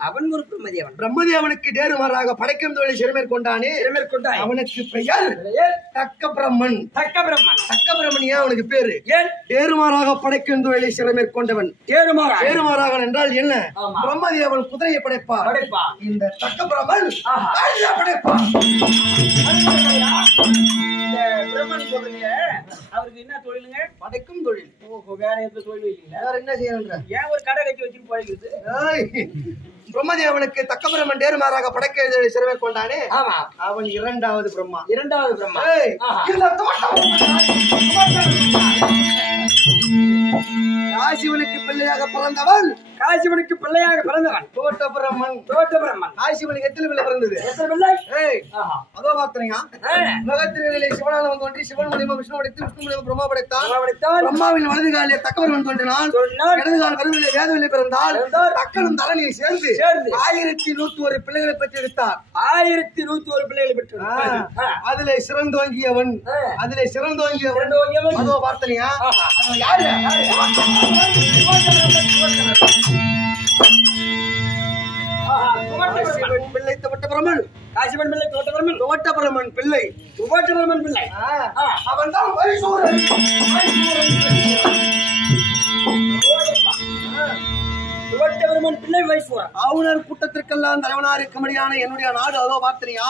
பிரம்மதேவனுக்கு தேறுமாறாக படைக்கும் தொழிலை சிறமேற்கொண்டானே. அவனுக்கு பெயர் தக்க பிரம்மன். ஏன் அவனுக்கு பேரு? தேறுமாறாக படைக்கும் தொழிலை சிறமேற்கொண்டவன். தேறுமாறாக என்றால் என்ன? பிரம்மதேவன் குதிரையை படைப்பார், இந்த தக்க பிரம்மன் படைப்பார். பிரம்மன் சொல்றீங்க, அவருக்கு என்ன தொழிலுங்க? படைக்கும் தொழில். வேற எந்த தொழிலும் இல்லைங்க. வேற என்ன செய்யணும்? ஏன் ஒரு கடை கட்டி வச்சுட்டு போயிடுது? பிரம்மதேவனுக்கு தக்க பிரம்மன் தேறுமாறாக படைக்க சிறமை கொண்டானே அவன் 2வது பிரம்மா. காசிவனுக்கு பிள்ளையாக பிறந்தவன் தோட்ட பிரம்மன். காசிவனுக்கு எத்தனை பிள்ளை பிறந்தது? அதோ பாத்தனையா உலகத்திலே சிவனால வந்து தோன்றி சிவன் மூலியமா விஷ்ணு படைத்து, விஷ்ணு மூலியமா பிரம்மா படைத்தான். பிரம்மாவின் வலது காலிலே தக்கவன் தோன்றினான், இடது கால் கருவிலே வேதவில்லை பிறந்தால் தக்கனும் தரணியை சேர்ந்து 1101 பிள்ளைகளை பெற்றெடுத்தார். 1101 பிள்ளைகளை பெற்றார். அதிலே சிறந்தோங்கியவன் அதோ பார்த்தனையா யாரு? பிள்ளை தோட்ட பிரம்மன். காசிவன் பிள்ளை தோட்ட பிரம்மன் பிள்ளை. அவன் தான் வைசூரன். ஆவுணர் கூட்டத்திற்கெல்லாம் தலைவனா இருக்கும்படியான என்னுடைய நாடு அதோ பார்த்தனியா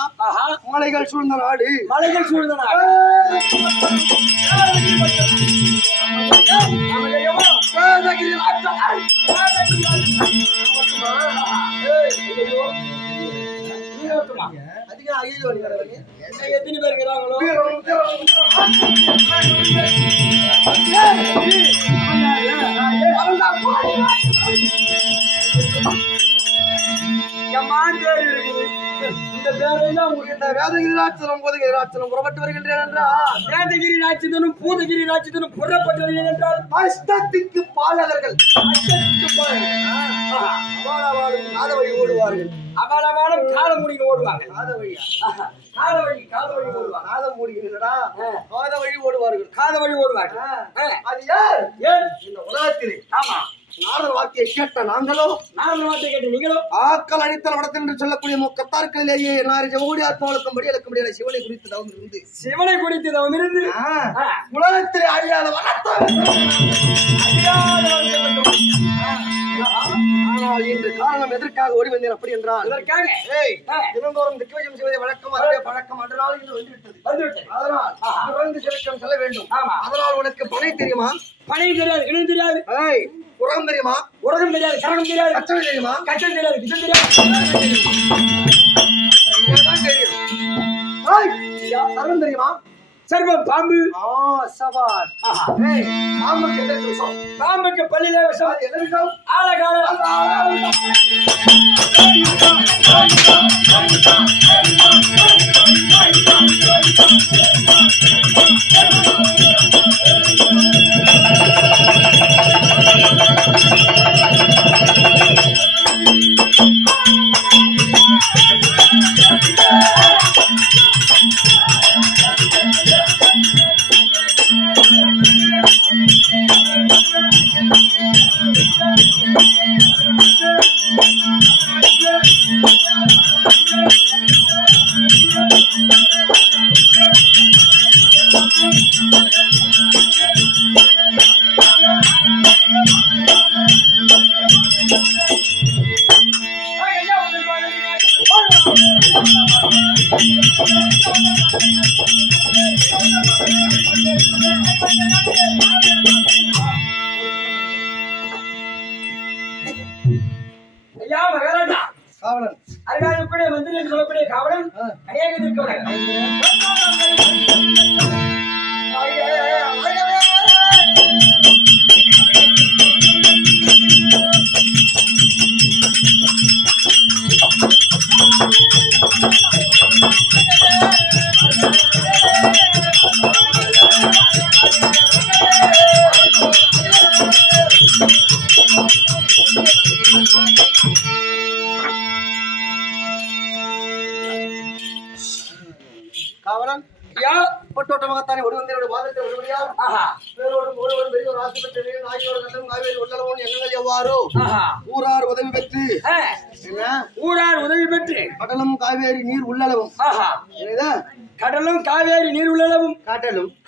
மலைகள் சூழ்ந்த நாடு. அதிகம் ஐயோ எத்தனை பேர் இருக்கிறாங்களோ பேர் இருக்குது. இந்த பேரெல்லாம் உங்களுக்கு இந்த வேதகிரி ராட்சதம் போதகிரி ராட்சதம் புறப்பட்டு வருகின்றேன் என்றால் வேதகிரி ராட்சதனும் பூதகிரி ராட்சதனும் புறப்பட்டு வருகிறேன் என்றால் அஷ்டத்திற்கு பாலகர்கள் அவாளவாளும் காத வழி ஓடுவார்கள். அவளவாளும் கால முடிக்க ஓடுவாங்க. காத வழியா? கால வழி ஓடுவாங்க. காத மூடிகளா? காத வழி ஓடுவார்கள். காத வழி ஓடுவாங்க. அது யார்? ஏன் இந்த உலகத்திலே ஆமா நாரத வாக்கியை கேட்ட நாங்களோ நாரத வார்த்தை கேட்டு நீங்களும் ஆக்கள் அடித்தல் வடத்தன் என்று சொல்லக்கூடிய முக்கத்தார்களிலேயே நாரி ஜவுடி ஆத்மாவுக்கும் படி அழைக்கும்படியான சிவனை குறித்து தவம் இருந்து சிவனை குறித்து தவம் இருந்து உலகத்திலே அழியாத ஆனால் இன்று காரணம் எதற்காக ஓடி வந்தேன் அப்படி என்றால் தினந்தோறும் திக்வஜம் செய்வதை வழக்கம் அதே பழக்கம் அன்றால் இன்று வந்துவிட்டது. அதனால் குறைந்து சிறக்கம் செல்ல வேண்டும். அதனால் உனக்கு பனை தெரியுமா? பனை தெரியாது, இடம் தெரியாது. உரகம் தெரியுமா? உரகம் தெரியாது, சரகம் தெரியாது. கச்சனை தெரியுமா? கச்சனை தெரியாது, கிச்சன் தெரியாது. சரம் தெரியுமா? சர்வம் பாம்பு. பாம்புக்கு எந்த விஷம்? பாம்புக்கு பள்ளியில விஷம். என்ன விஷம்? ஆழகாலம். ஐயா மகாராஜா காவலன் அருகாமைக்குடைய மந்திரி என்று சொல்லக்கூடிய காவலன் அநேக இருக்கிறார்கள். காவலன் ஐயா பட்டோட்டமாகத்தானே ஒரு வந்தேனோட வாதத்தை ஒருவரையால் பேரோடும் ஒருவரும் பெரிய ஒரு ஆசை பெற்ற நாயோடு கண்ணும் காவேரி உள்ளளவும் எண்ணங்கள் எவ்வாறோ ஊரார் உதவி பெற்று என்ன ஊரார் உதவி பெற்று கடலும் காவேரி நீர் உள்ளளவும் கடலும் காவேரி நீர் உள்ளளவும்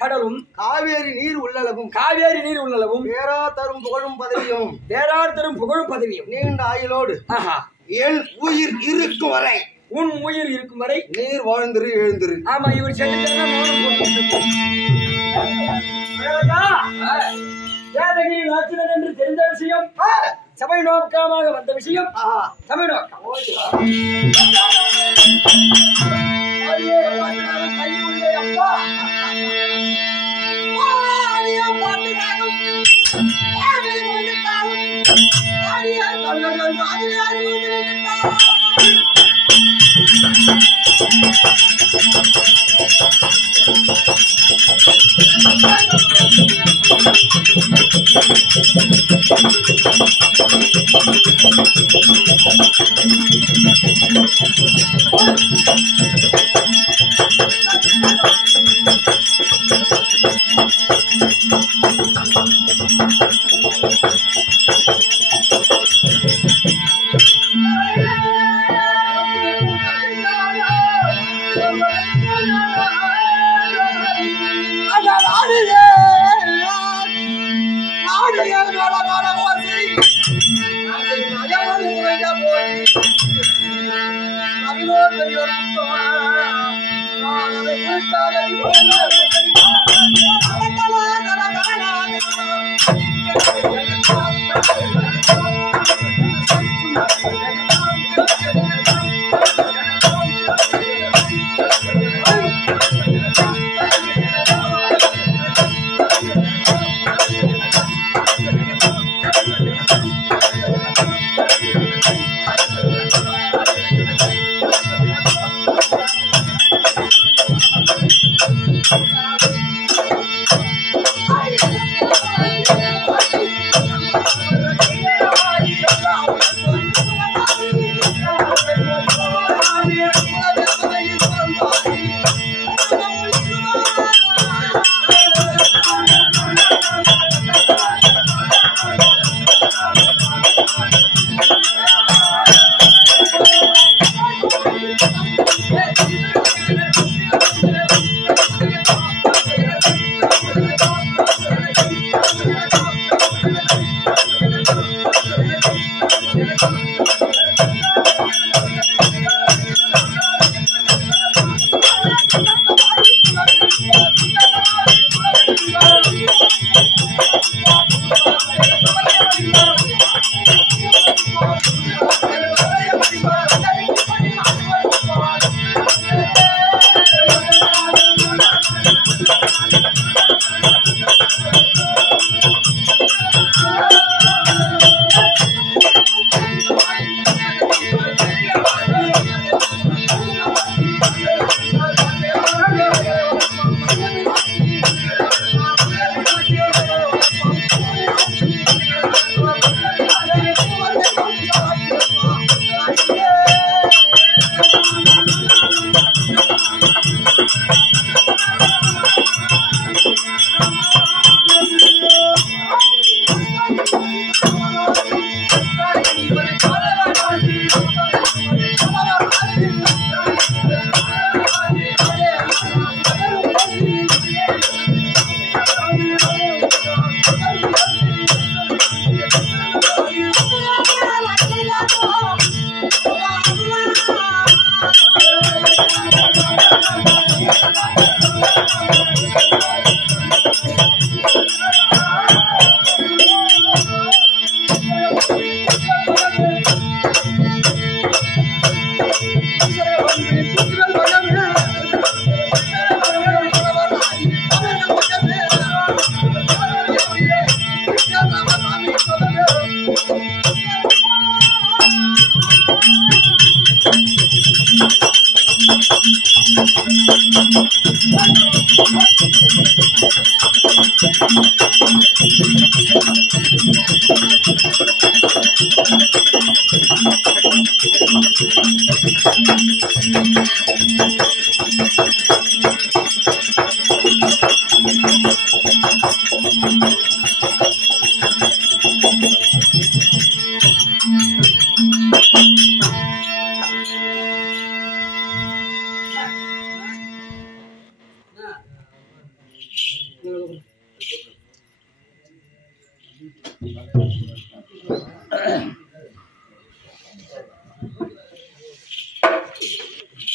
கடலும் காவேரி நீர் உள்ளளவும் காவேரி நீர் உள்ளளவும் பேரா தரும் புகழும் பதவியும் பேரார் தரும் புகழும் பதவியும் நீண்ட ஆயுளோடு என் உயிர் இருக்கும் வரை உன் உயிர் இருக்கும் வரை நீர் வாழ்ந்திரு எழுந்திரு. ஆமா இவர் வேதகிரி ராட்சதன் என்று தெரிந்த விஷயம் சபை நோக்கமாக வந்த விஷயம் சபை நோக்கம்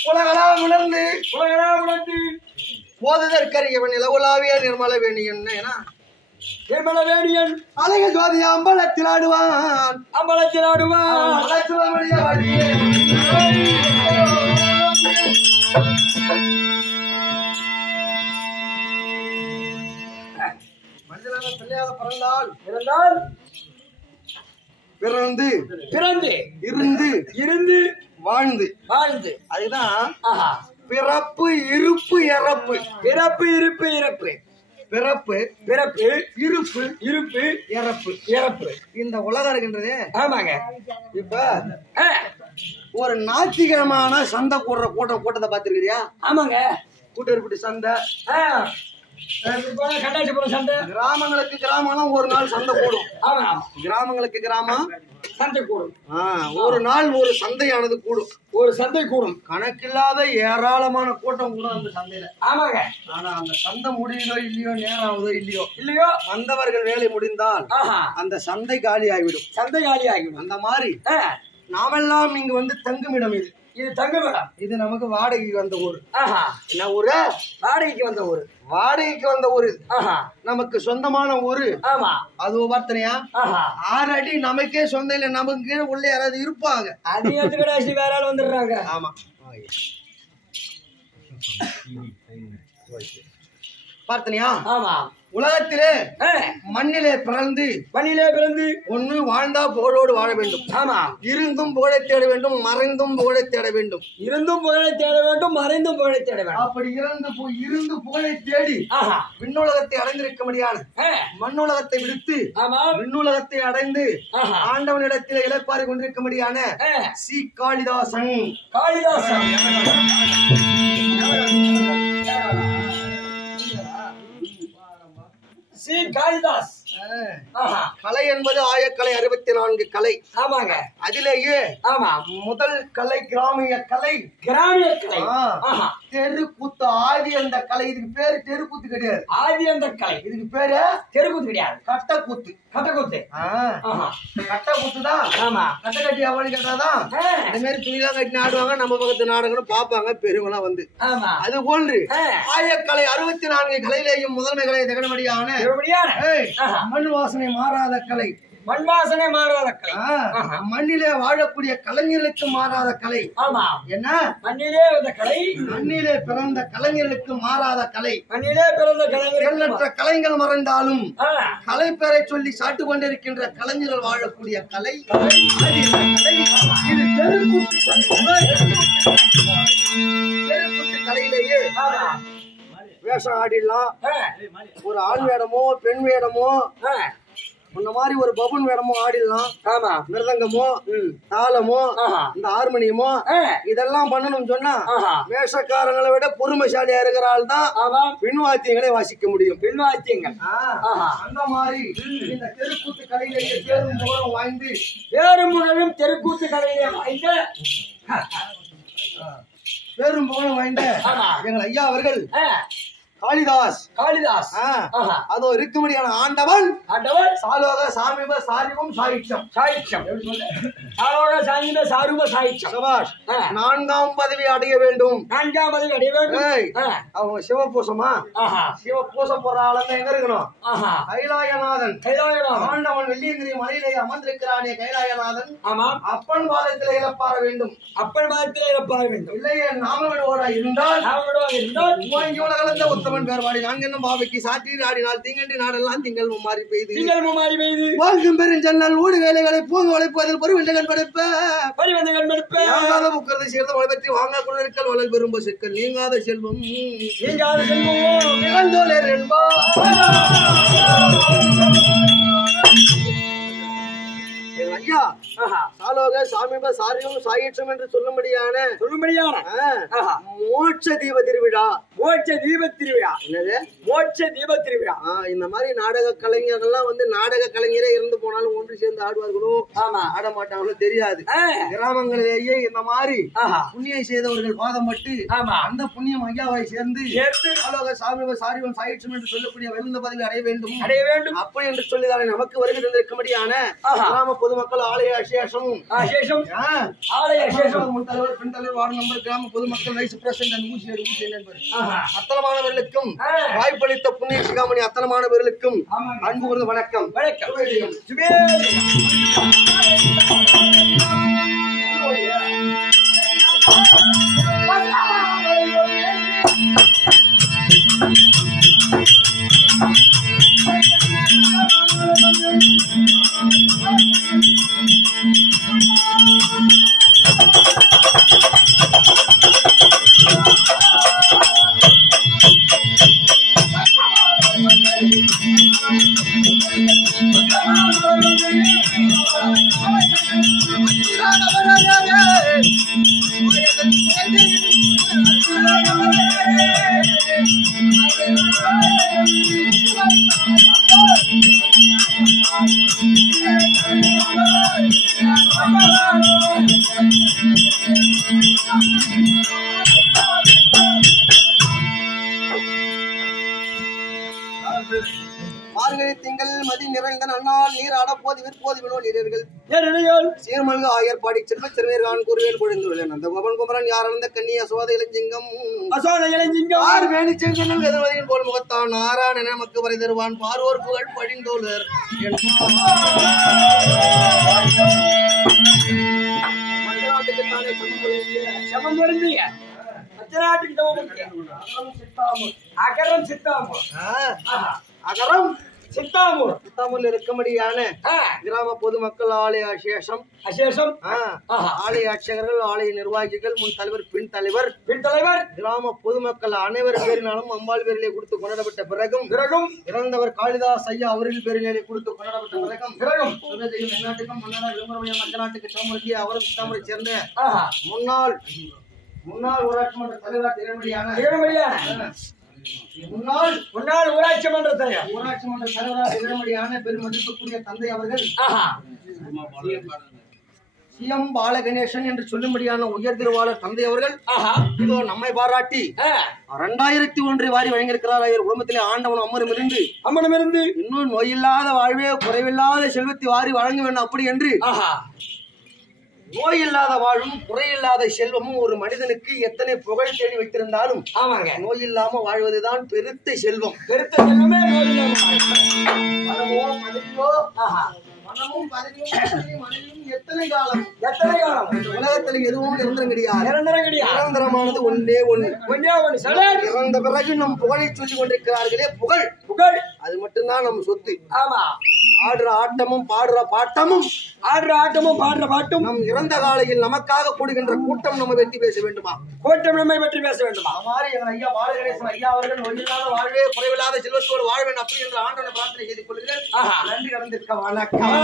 உலகளாம் உணர்ந்து போதற்கரியவன் இலகுலாவிய நிர்மல வேணியன் நிர்மல வேணியன் அழக ஜோதி அம்பலத்தில் ஆடுவான் மனிதனாக பிள்ளையாக பிறந்தால் பிறந்து இருந்து வாழ்ந்து அதுதான் பிறப்பு இருப்பு இறப்பு இருப்பு இறப்பு இந்த உலகம் இருக்கின்றது. ஆமாங்க. இப்ப ஒரு ஞாயிற்றுக்கிழமான சந்தை போடுற கூட்டத்தை பாத்துருக்கிறியா? ஆமாங்க. கூட்டருப்பட்டி சந்தை, கண்டாச்சிபுரம் சந்தை, கிராமங்களுக்கு கிராமம் ஒரு நாள் சந்தை போடும். கிராமங்களுக்கு கிராமம் சந்தை கூடும். ஒரு நாள் ஒரு சந்தையானது கூடும். ஒரு சந்தை கூடும். கணக்கில்லாத ஏராளமான கூட்டம் கூடும் அந்த சந்தையில. ஆமாங்க. ஆனா அந்த சந்தை முடியுதோ இல்லையோ, நேரம் ஆகுதோ இல்லையோ வந்தவர்கள் வேலை முடிந்தால் அந்த சந்தை காலி ஆகிவிடும். அந்த மாதிரி நாமெல்லாம் இங்க வந்து தங்குமிடம். இது தங்குமிடம். இது நமக்கு வாடகைக்கு வந்த ஊர். என்ன ஊரு? வாடகைக்கு வந்த ஊரு. நமக்கு சொந்தமான ஊரு. அது வார்த்தனையா? 6 அடி நமக்கே சொந்த இல்ல. நமக்கு கீழே உள்ள யாராவது இருப்பாங்க. வேற ஆள் வந்துடுறாங்க. ஆமா. பார்த்தனியா? ஆமா. உலகத்திலே மண்ணிலே பிறந்து ஒண்ணு வாழ்ந்தா புகழோடு வாழ வேண்டும். ஆமா. இருந்தும் புகழை தேட வேண்டும், மறைந்தும் புகழை தேட வேண்டும். இருந்தும் புகழை தேட வேண்டும், மறைந்தும் புகழை தேட வேண்டும். அப்படி இருந்து புகழை தேடி விண்ணுலகத்தை அடைந்திருக்க முடியாது. மண்ணுலகத்தை விடுத்து விண்ணுலகத்தை அடைந்து ஆண்டவனிடத்திலே இளைப்பாரி கொண்டிருக்க முடியான சி காளிதாசன். ஸ்ரீ காளிதாஸ். கலை என்பது ஆயக்கலை 64 கலை. ஆமாங்க. அதிலேயே முதல் கலை கிராமிய கலை. தெருக்கூத்து ஆதி அந்த கலை. இதுக்கு பேரு தெருக்கூத்து கிடையாது. ஆதி அந்த கலை. இதுக்கு பேரு தெருக்கூத்து கிடையாது. கட்டக்கூத்து. கட்டக்கூத்து தான். ஆமா. கட்ட கட்டி அவனு கேட்டாதான் இந்த மாதிரி துணிலாம் கட்டி ஆடுவாங்க. நம்ம பக்கத்து நாடகம்னு பாப்பாங்க பெரியவங்களாம் வந்து. அது போன்று ஆயக்கலை 64 கலையிலேயும் முதன்மை கலை திகழமடியான மண் வாசனை மாறாத கலை. மண் வாசனை மாறாத கலை. மண்ணிலே வாழக்கூடிய கலைஞர்களுக்கு மாறாத கலை. ஆமா. என்ன? மண்ணிலே வந்த கலை. மண்ணிலே பிறந்த கலைஞர்களுக்கு மாறாத கலை. மண்ணிலே பிறந்த கலைஞர்கள் எண்ணற்ற கலைஞர்கள் மறந்தாலும் கலை பெயரை சொல்லி சாட்டு கொண்டிருக்கின்ற கலைஞர்கள் வாழக்கூடிய கலை. இது தெருக்கூத்து கலையிலேயே வேஷம் ஆடிடலாம். ஒரு ஆண் வேடமோ பெண் வேடமோ இந்த மாதிரி ஒரு பபுன் வேடமோ ஆடிடலாம். ஆமா. மிருதங்கமோ தாளமோ இந்த ஹார்மோனியமோ இதெல்லாம் பண்ணணும் சொன்னா வேஷக்காரங்களை விட பொறுமைசாலியா இருக்கிற ஆள் தான் பின்வாத்தியங்களை வாசிக்க முடியும். பின்வாத்தியங்கள் அந்த மாதிரி இந்த தெருக்கூத்து கலையிலேயே பேரும் புகழும் வாய்ந்து தெருக்கூத்து கலையிலே வாய்ந்த பேரும் புகழும் வாய்ந்த எங்கள் ஐயா அவர்கள் காளிதாஸ். அதோ இருக்கும்படியான ஆண்டவன் சாலோக சாமிப சாரிபம் சாயிட்சம். சபாஷ். 4ஆம் பதவி அடைய வேண்டும். அவங்க சிவபூசமா சிவபூச போற ஆளுங்க எங்க இருக்கணும்? கைலாயநாதன். ஆண்டவன் வெள்ளியங்கிரி மலையிலே அமர்ந்திருக்கிறானே கைலாயநாதன். அப்பன் பாதத்திலே இழப்பார வேண்டும். இல்லையே நாம விடுவோரா இருந்தால் கலந்த உத்தமன் பேர்வாடி நான்கென்னும் பாவைக்கு சாற்றி ஆடினால் தீங்கண்டி நாடெல்லாம் திங்கள் மும்மாறி பெய்து வாழ்க்கும் பெருஞ்சன்னல் ஊடு வேலைகளை பூங்க உழைப்பதில் பொறுவின்றகன் படைப்ப முக்கிறது சேர்ந்த மழை பற்றி வாங்க குளிர்கள் வளல் பெரும்ப சிக்கல் நீங்காத செல்வம் நிகழ்ந்தோலர் என்பா. ஐயா சாலோக சாமிப சாரியம் சாயிற்றம் என்று சொல்லும்படியான மோட்ச தீப திருவிழா. என்னது மோட்ச தீப திருவிழா? இந்த மாதிரி நாடக கலைஞர்கள்லாம் வந்து நாடக கலைஞரே இருந்து போனாலும் ஒன்று சேர்ந்து ஆடுவார்களோ ஆட மாட்டாங்களோ தெரியாது. கிராமங்களிலேயே இந்த மாதிரி புண்ணியம் செய்தவர்கள் பாதம் பட்டு அந்த புண்ணியம் ஐயாவை சேர்ந்து சாலோக சாமிப சாரியம் சாயிற்றம் என்று சொல்லக்கூடிய வெகுந்த பதவி அடைய வேண்டும் அப்படி என்று சொல்லிதானே நமக்கு வருகை தந்திருக்கும்படியான கிராம பொதுமக்கள் ஆலய அசேஷம் முன்தலைவர் பெண் தலைவர் வார்டு நம்பர் கிராம பொதுமக்கள் வைஸ் பிரசிடன்ட் அத்தனமானவர்களுக்கும் வாய்ப்பளித்த புண்ணிய சிகாமணி அத்தனமானவர்களுக்கும் அன்பு கூர்ந்த வணக்கம். மார்கழி திங்கள் மதி நிறைந்த நன்னால் நீர் அடப்போது விற்போது வினோ நீர்கள் சீர்மல்க ஆயர்பாடி செல்வ சிறுவீர்கான் கூறுவேல் குழந்தை அந்த பவன் குமரன் யார் அந்த கண்ணி அசோத இளஞ்சிங்கம் ஆர் வேணி செங்கல் எதிர்வதியின் போல் முகத்தான் ஆறான் என நமக்கு வரை தருவான் பார்வோர் புகழ் படிந்தோலர் நாட்டுக்குத்தானே சமம் பொருந்திய மச்சநாட்டுக்கு தவமுக்கு அகரம் சித்தாமூர் அகரம் சித்தாமூர் சித்தாமூர்ல இருக்கும்படியான கிராம பொதுமக்கள் ஆலய அசேஷம் ஆலய அர்ச்சகர்கள் ஆலய நிர்வாகிகள் முன் தலைவர் பின் தலைவர் கிராம பொதுமக்கள் அனைவர் பேரினாலும் அம்பாள் பேரிலே கொடுத்து கொண்டாடப்பட்ட பிறகும் இறந்தவர் காளிதாஸ் ஐயா அவர்கள் பேரிலே கொடுத்து கொண்டாடப்பட்ட பிறகும் எந்நாட்டுக்கும் மன்னராக விளம்பரமுடைய மற்ற நாட்டுக்கு சமூகி அவரும் சித்தாமரை சேர்ந்த முன்னாள் ஊராட்சி மன்ற தலைவராக திறமையான முன்னாள் ஊராட்சி மன்ற தலைவராக திறமையான பெருமதிப்புக்குரிய தந்தை அவர்கள் சிஎம் பாலகணேசன் என்று சொல்லும்படியான உயர் திருவாளர் தந்தை அவர்கள் இதோ நம்மை பாராட்டி 2001 வாரி வழங்கியிருக்கிறார். அவர் குடும்பத்திலே ஆண்டவன் அம்மனும் இருந்து இன்னும் நோயில்லாத வாழ்வே குறைவில்லாத செல்வத்தை வாரி வழங்க வேண்டும் அப்படி என்று நோயில்லாத வாழும் குறையில்லாத செல்வமும் ஒரு மனிதனுக்கு எத்தனை புகழ் தேடி வைத்திருந்தாலும் நோய் இல்லாம வாழ்வதுதான் பெருத்த செல்வம். மனமும் பதவியும் மனைவியும் எத்தனை காலம் உலகத்தில் எதுவும் நிரந்தரம் கிடையாது. நிரந்தரமானது ஒன்றே ஒன்று. இறந்த பிறகு நம் புகழை சொல்லிக் கொண்டிருக்கிறார்களே புகழ் அது மட்டும்தான் நம் சொத்து. ஆடுற ஆட்டமும் பாடுற பாட்டமும் நம் இறந்த காலையில் நமக்காக கூடுகின்ற கூட்டம் நம்ம வெற்றி பேச வேண்டுமா? எங்கள் ஐயா பாலகணேசன் ஐயா அவர்கள் நோயில்லாத வாழ்வே குறைவில்லாத செல்வத்தோடு வாழ வேண்டும் அப்படி என்ற ஆண்டவனை பிரார்த்தனை செய்து கொள்கிறேன். நன்றி கடந்திருக்க வணக்கம்.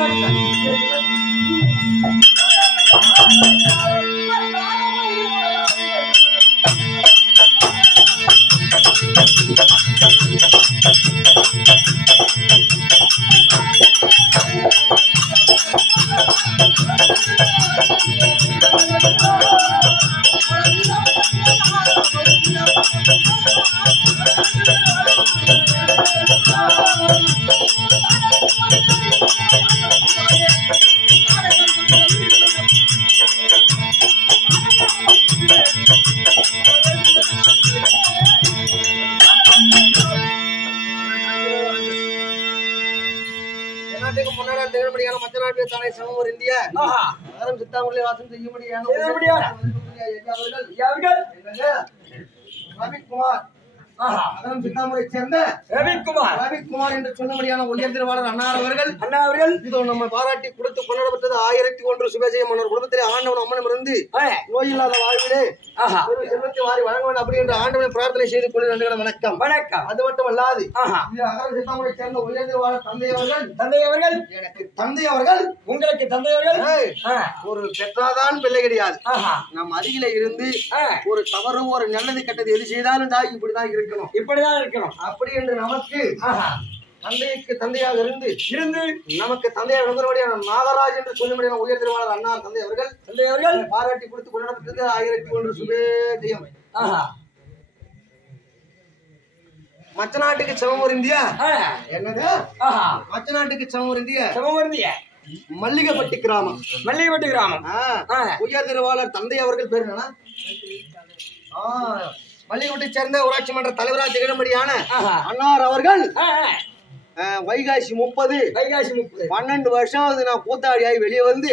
சித்தாமூரிலே வாசம் செய்யும்படியான சித்தாமூரை சேர்ந்த ரவிக்குமார் என்று சொன்னபடியான உயர் திருவாளர் அண்ணா அவர்கள் இதோ நம்ம பாராட்டி கொடுத்து கொண்டாடப்பட்டது 1001 சுபஜெயம் மன்னர் குடும்பத்திலே ஆண்டவன் அம்மனும் இருந்து நோயில்லாத வாழ்விலே செல்வத்தை வாரி வழங்க வேண்டும் அப்படி என்று ஆண்டவனை பிரார்த்தனை செய்து கொண்டு நன்றிகள் வணக்கம். அது மட்டும் அல்லாது சித்தாமூரை சேர்ந்த உயர் திருவாளர் தந்தை அவர்கள் எனக்கு தந்தை அவர்கள் உங்களுக்கு தந்தை அவர்கள் ஒரு பெற்றாதான் பிள்ளை கிடையாது. நம் அருகில இருந்து ஒரு தவறு ஒரு நல்லது கெட்டது எது செய்தாலும் தாய் இப்படிதான் இருக்கணும் அப்படி என்று நமக்கு தந்தைக்கு தந்தையாக இருந்து நமக்கு தந்தையாக விளங்கும்படியான நாகராஜ் என்று சொல்லும்படியான உயர் திருவாளர் அண்ணா தந்தை அவர்கள் பாராட்டி கொடுத்து கொண்டாடப்பட்டது 1001 சுபேஜெயம். மற்ற நாட்டுக்கு சமூர் இந்தியா என்னது மற்ற நாட்டுக்கு சமூர் இந்தியா மல்லிகைப்பட்டி கிராமம் உயர் திருவாளர் தந்தை அவர்கள் பேரு என்னன்னா மல்லிகைப்பட்டி சேர்ந்த ஊராட்சி மன்ற தலைவராக திகழும்படியான அண்ணார் அவர்கள் வைகாசி 30 12 வருஷம் நான் கூத்தாடியாகி வெளியே வந்து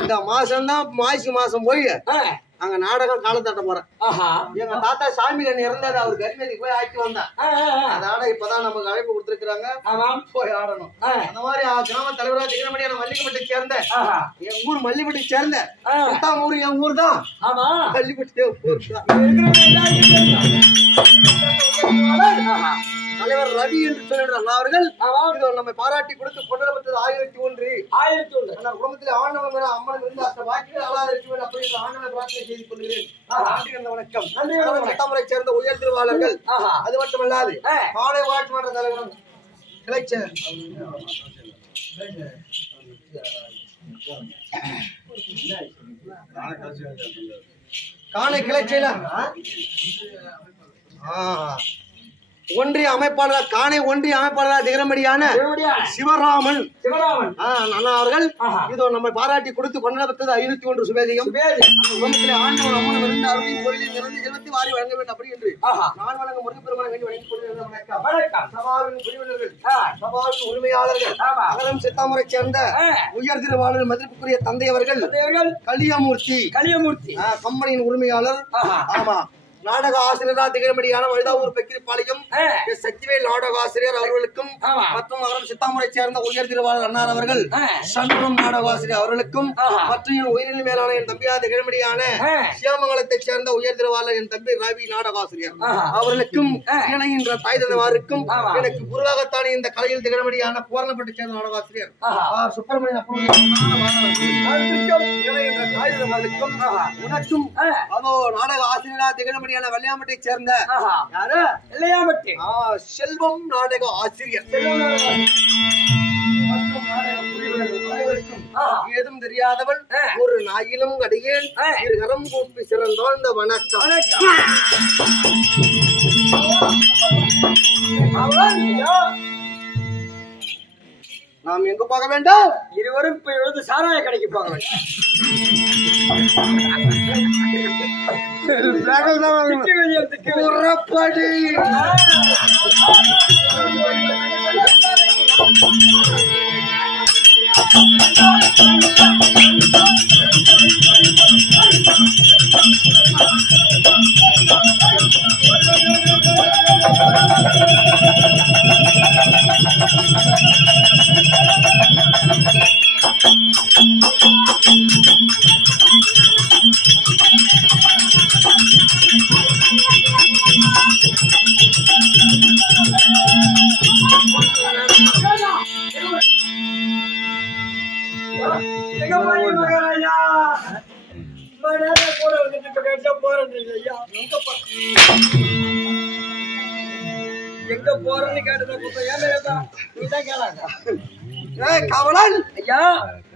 இந்த மாசம்தான் மாசி மாசம் போய் அங்க நாடகம் காலத்தாட்ட போறேன். எங்க தாத்தா சாமி கண்ணு இறந்தாரு, அவர் கரிமேதிக்கு போய் ஆக்கி வந்தேன். அதோட இப்பதான் நமக்கு அழைப்பு கொடுத்திருக்கிறாங்க, போய் ஆடணும். அந்த மாதிரி கிராம தலைவராக திகழம்படியான மல்லிகைப்பட்டி சேர்ந்த என் ஊர் மல்லிகைப்பட்டி சேர்ந்த ஊர் என் ஊர் தான் மல்லிகைப்பட்டி தலைவர் ரவி என்று சொல்லிடுற அவர்கள் நம்மை பாராட்டி கொடுத்து கொண்டாடப்பட்டது 1001 குடும்பத்தில் ஆண்டவன் அம்மன் இருந்து அந்த வாக்கில் அலாதிருக்க அப்படி ஆண்டவனை பிரார்த்தனை செய்து கொள்கிறேன். வணக்கம். தமிழை சேர்ந்த உயர் திருவாளர்கள் அது மட்டுமல்லாது காலை வாட்சி மன்ற தலைவர் கிளைச்சர் காணை கிளைச்செயலர் ஒன்றிய அமைப்பாளர் காணை ஒன்றிய அமைப்பாளர் திகழம்படியான சிவராமன் அண்ணா அவர்கள் இதோ நம்மை பாராட்டி கொடுத்து கொண்டாடப்பட்டது 501 சுபேஜெயம். ஆண்டவன் அம்மன் இருந்து அருளின் பொருளில் நிறந்து செல்வத்தை வாரி வழங்க வேண்டும் அப்படி என்று நான் வழங்க முருகப்பெருமானை வேண்டி வழங்கிக் கொண்டிருக்கிறேன். சபாவின் பிரிவினர்கள் சபாவின் உரிமையாளர்கள் அகரம் சித்தாமரை சேர்ந்த உயர் திருவாளர் மதிப்புக்குரிய தந்தை அவர்கள் கலியமூர்த்தி கம்பெனியின் உரிமையாளர். ஆமா நாடக ஆசிரியரா திகழ்மடியான வழுதாவூர் பெக்கிரிப்பாளையம் சக்திவேல் நாடக ஆசிரியர் அவர்களுக்கும் மற்றும் அறம் சித்தாமுறை சேர்ந்த உயர் திருவாளர் அண்ணார் அவர்கள் சண்முகம் நாடக ஆசிரியர் அவர்களுக்கும் மற்றும் என் உயிரில் மேலான என் தம்பியா திகழ்மடியான சியாமங்கலத்தை சேர்ந்த உயர் திருவாளர் என் தம்பி ரவி நாடக ஆசிரியர் அவர்களுக்கும் இணைகின்ற தாய் தந்தவாருக்கும் எனக்கு குருவாகத்தானே இந்த கலையில் திகழ்மடியான பூரணப்பட்டு சேர்ந்த நாடக ஆசிரியர் சுப்பிரமணியன் உனக்கும் அதோ நாடக ஆசிரியரா திகழ்மடியான வெள்ளையாம்பட்டை சேர்ந்த யாரு வெள்ளையாம்பட்டி செல்வம் நாடக ஆசிரியர் ஏதும் தெரியாதவன் ஒரு நாயிலும் அடியேன் இருகரம் கூப்பி சிறந்தோழ்ந்த வணக்கம். நாம் எங்க போக வேண்டாம்? இருவரும் இப்ப எழுது சாராய கடைக்கு போக வேண்டும். புறப்படு. எங்க போறேன்னு கேட்டதா நீதான் கேளாங்க. காவலன் ஐயா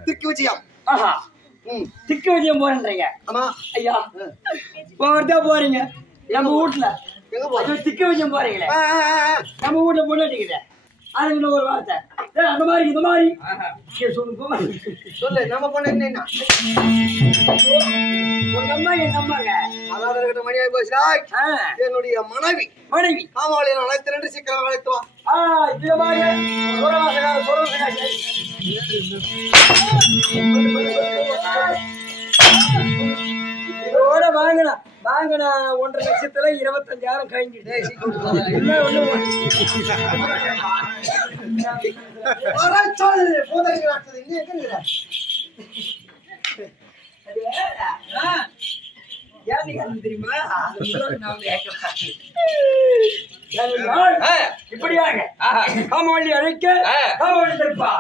திக்கு விஜயம். திக்கு விஜயம் போறேன்றீங்க? ஆமா ஐயா போறதா போறீங்க நம்ம வீட்டுல திக்கு விஜயம் போறீங்களே நம்ம வீட்டுல பொண்ணாட்டிக்கிட்ட அதுக்கு ஒரு வார்த்தை அந்த மாதிரி இந்த மாதிரி சொல்லு. நம்ம பொண்ணு என்ன உங்க அம்மா என் அம்மாங்க அதாவது மணியாகி போச்சுடா. என்னுடைய மனைவி ஆமாவளி நான் அழைத்து ரெண்டு சீக்கிரம் அழைத்து வா. இந்த மாதிரி இதோட வாங்கினா 1.5 லட்சத்துல 25,000 கழிஞ்சிட்டு தெரியுமா? இப்படியாக காமவள்ளி அழைக்க காமவள்ளி திருப்பா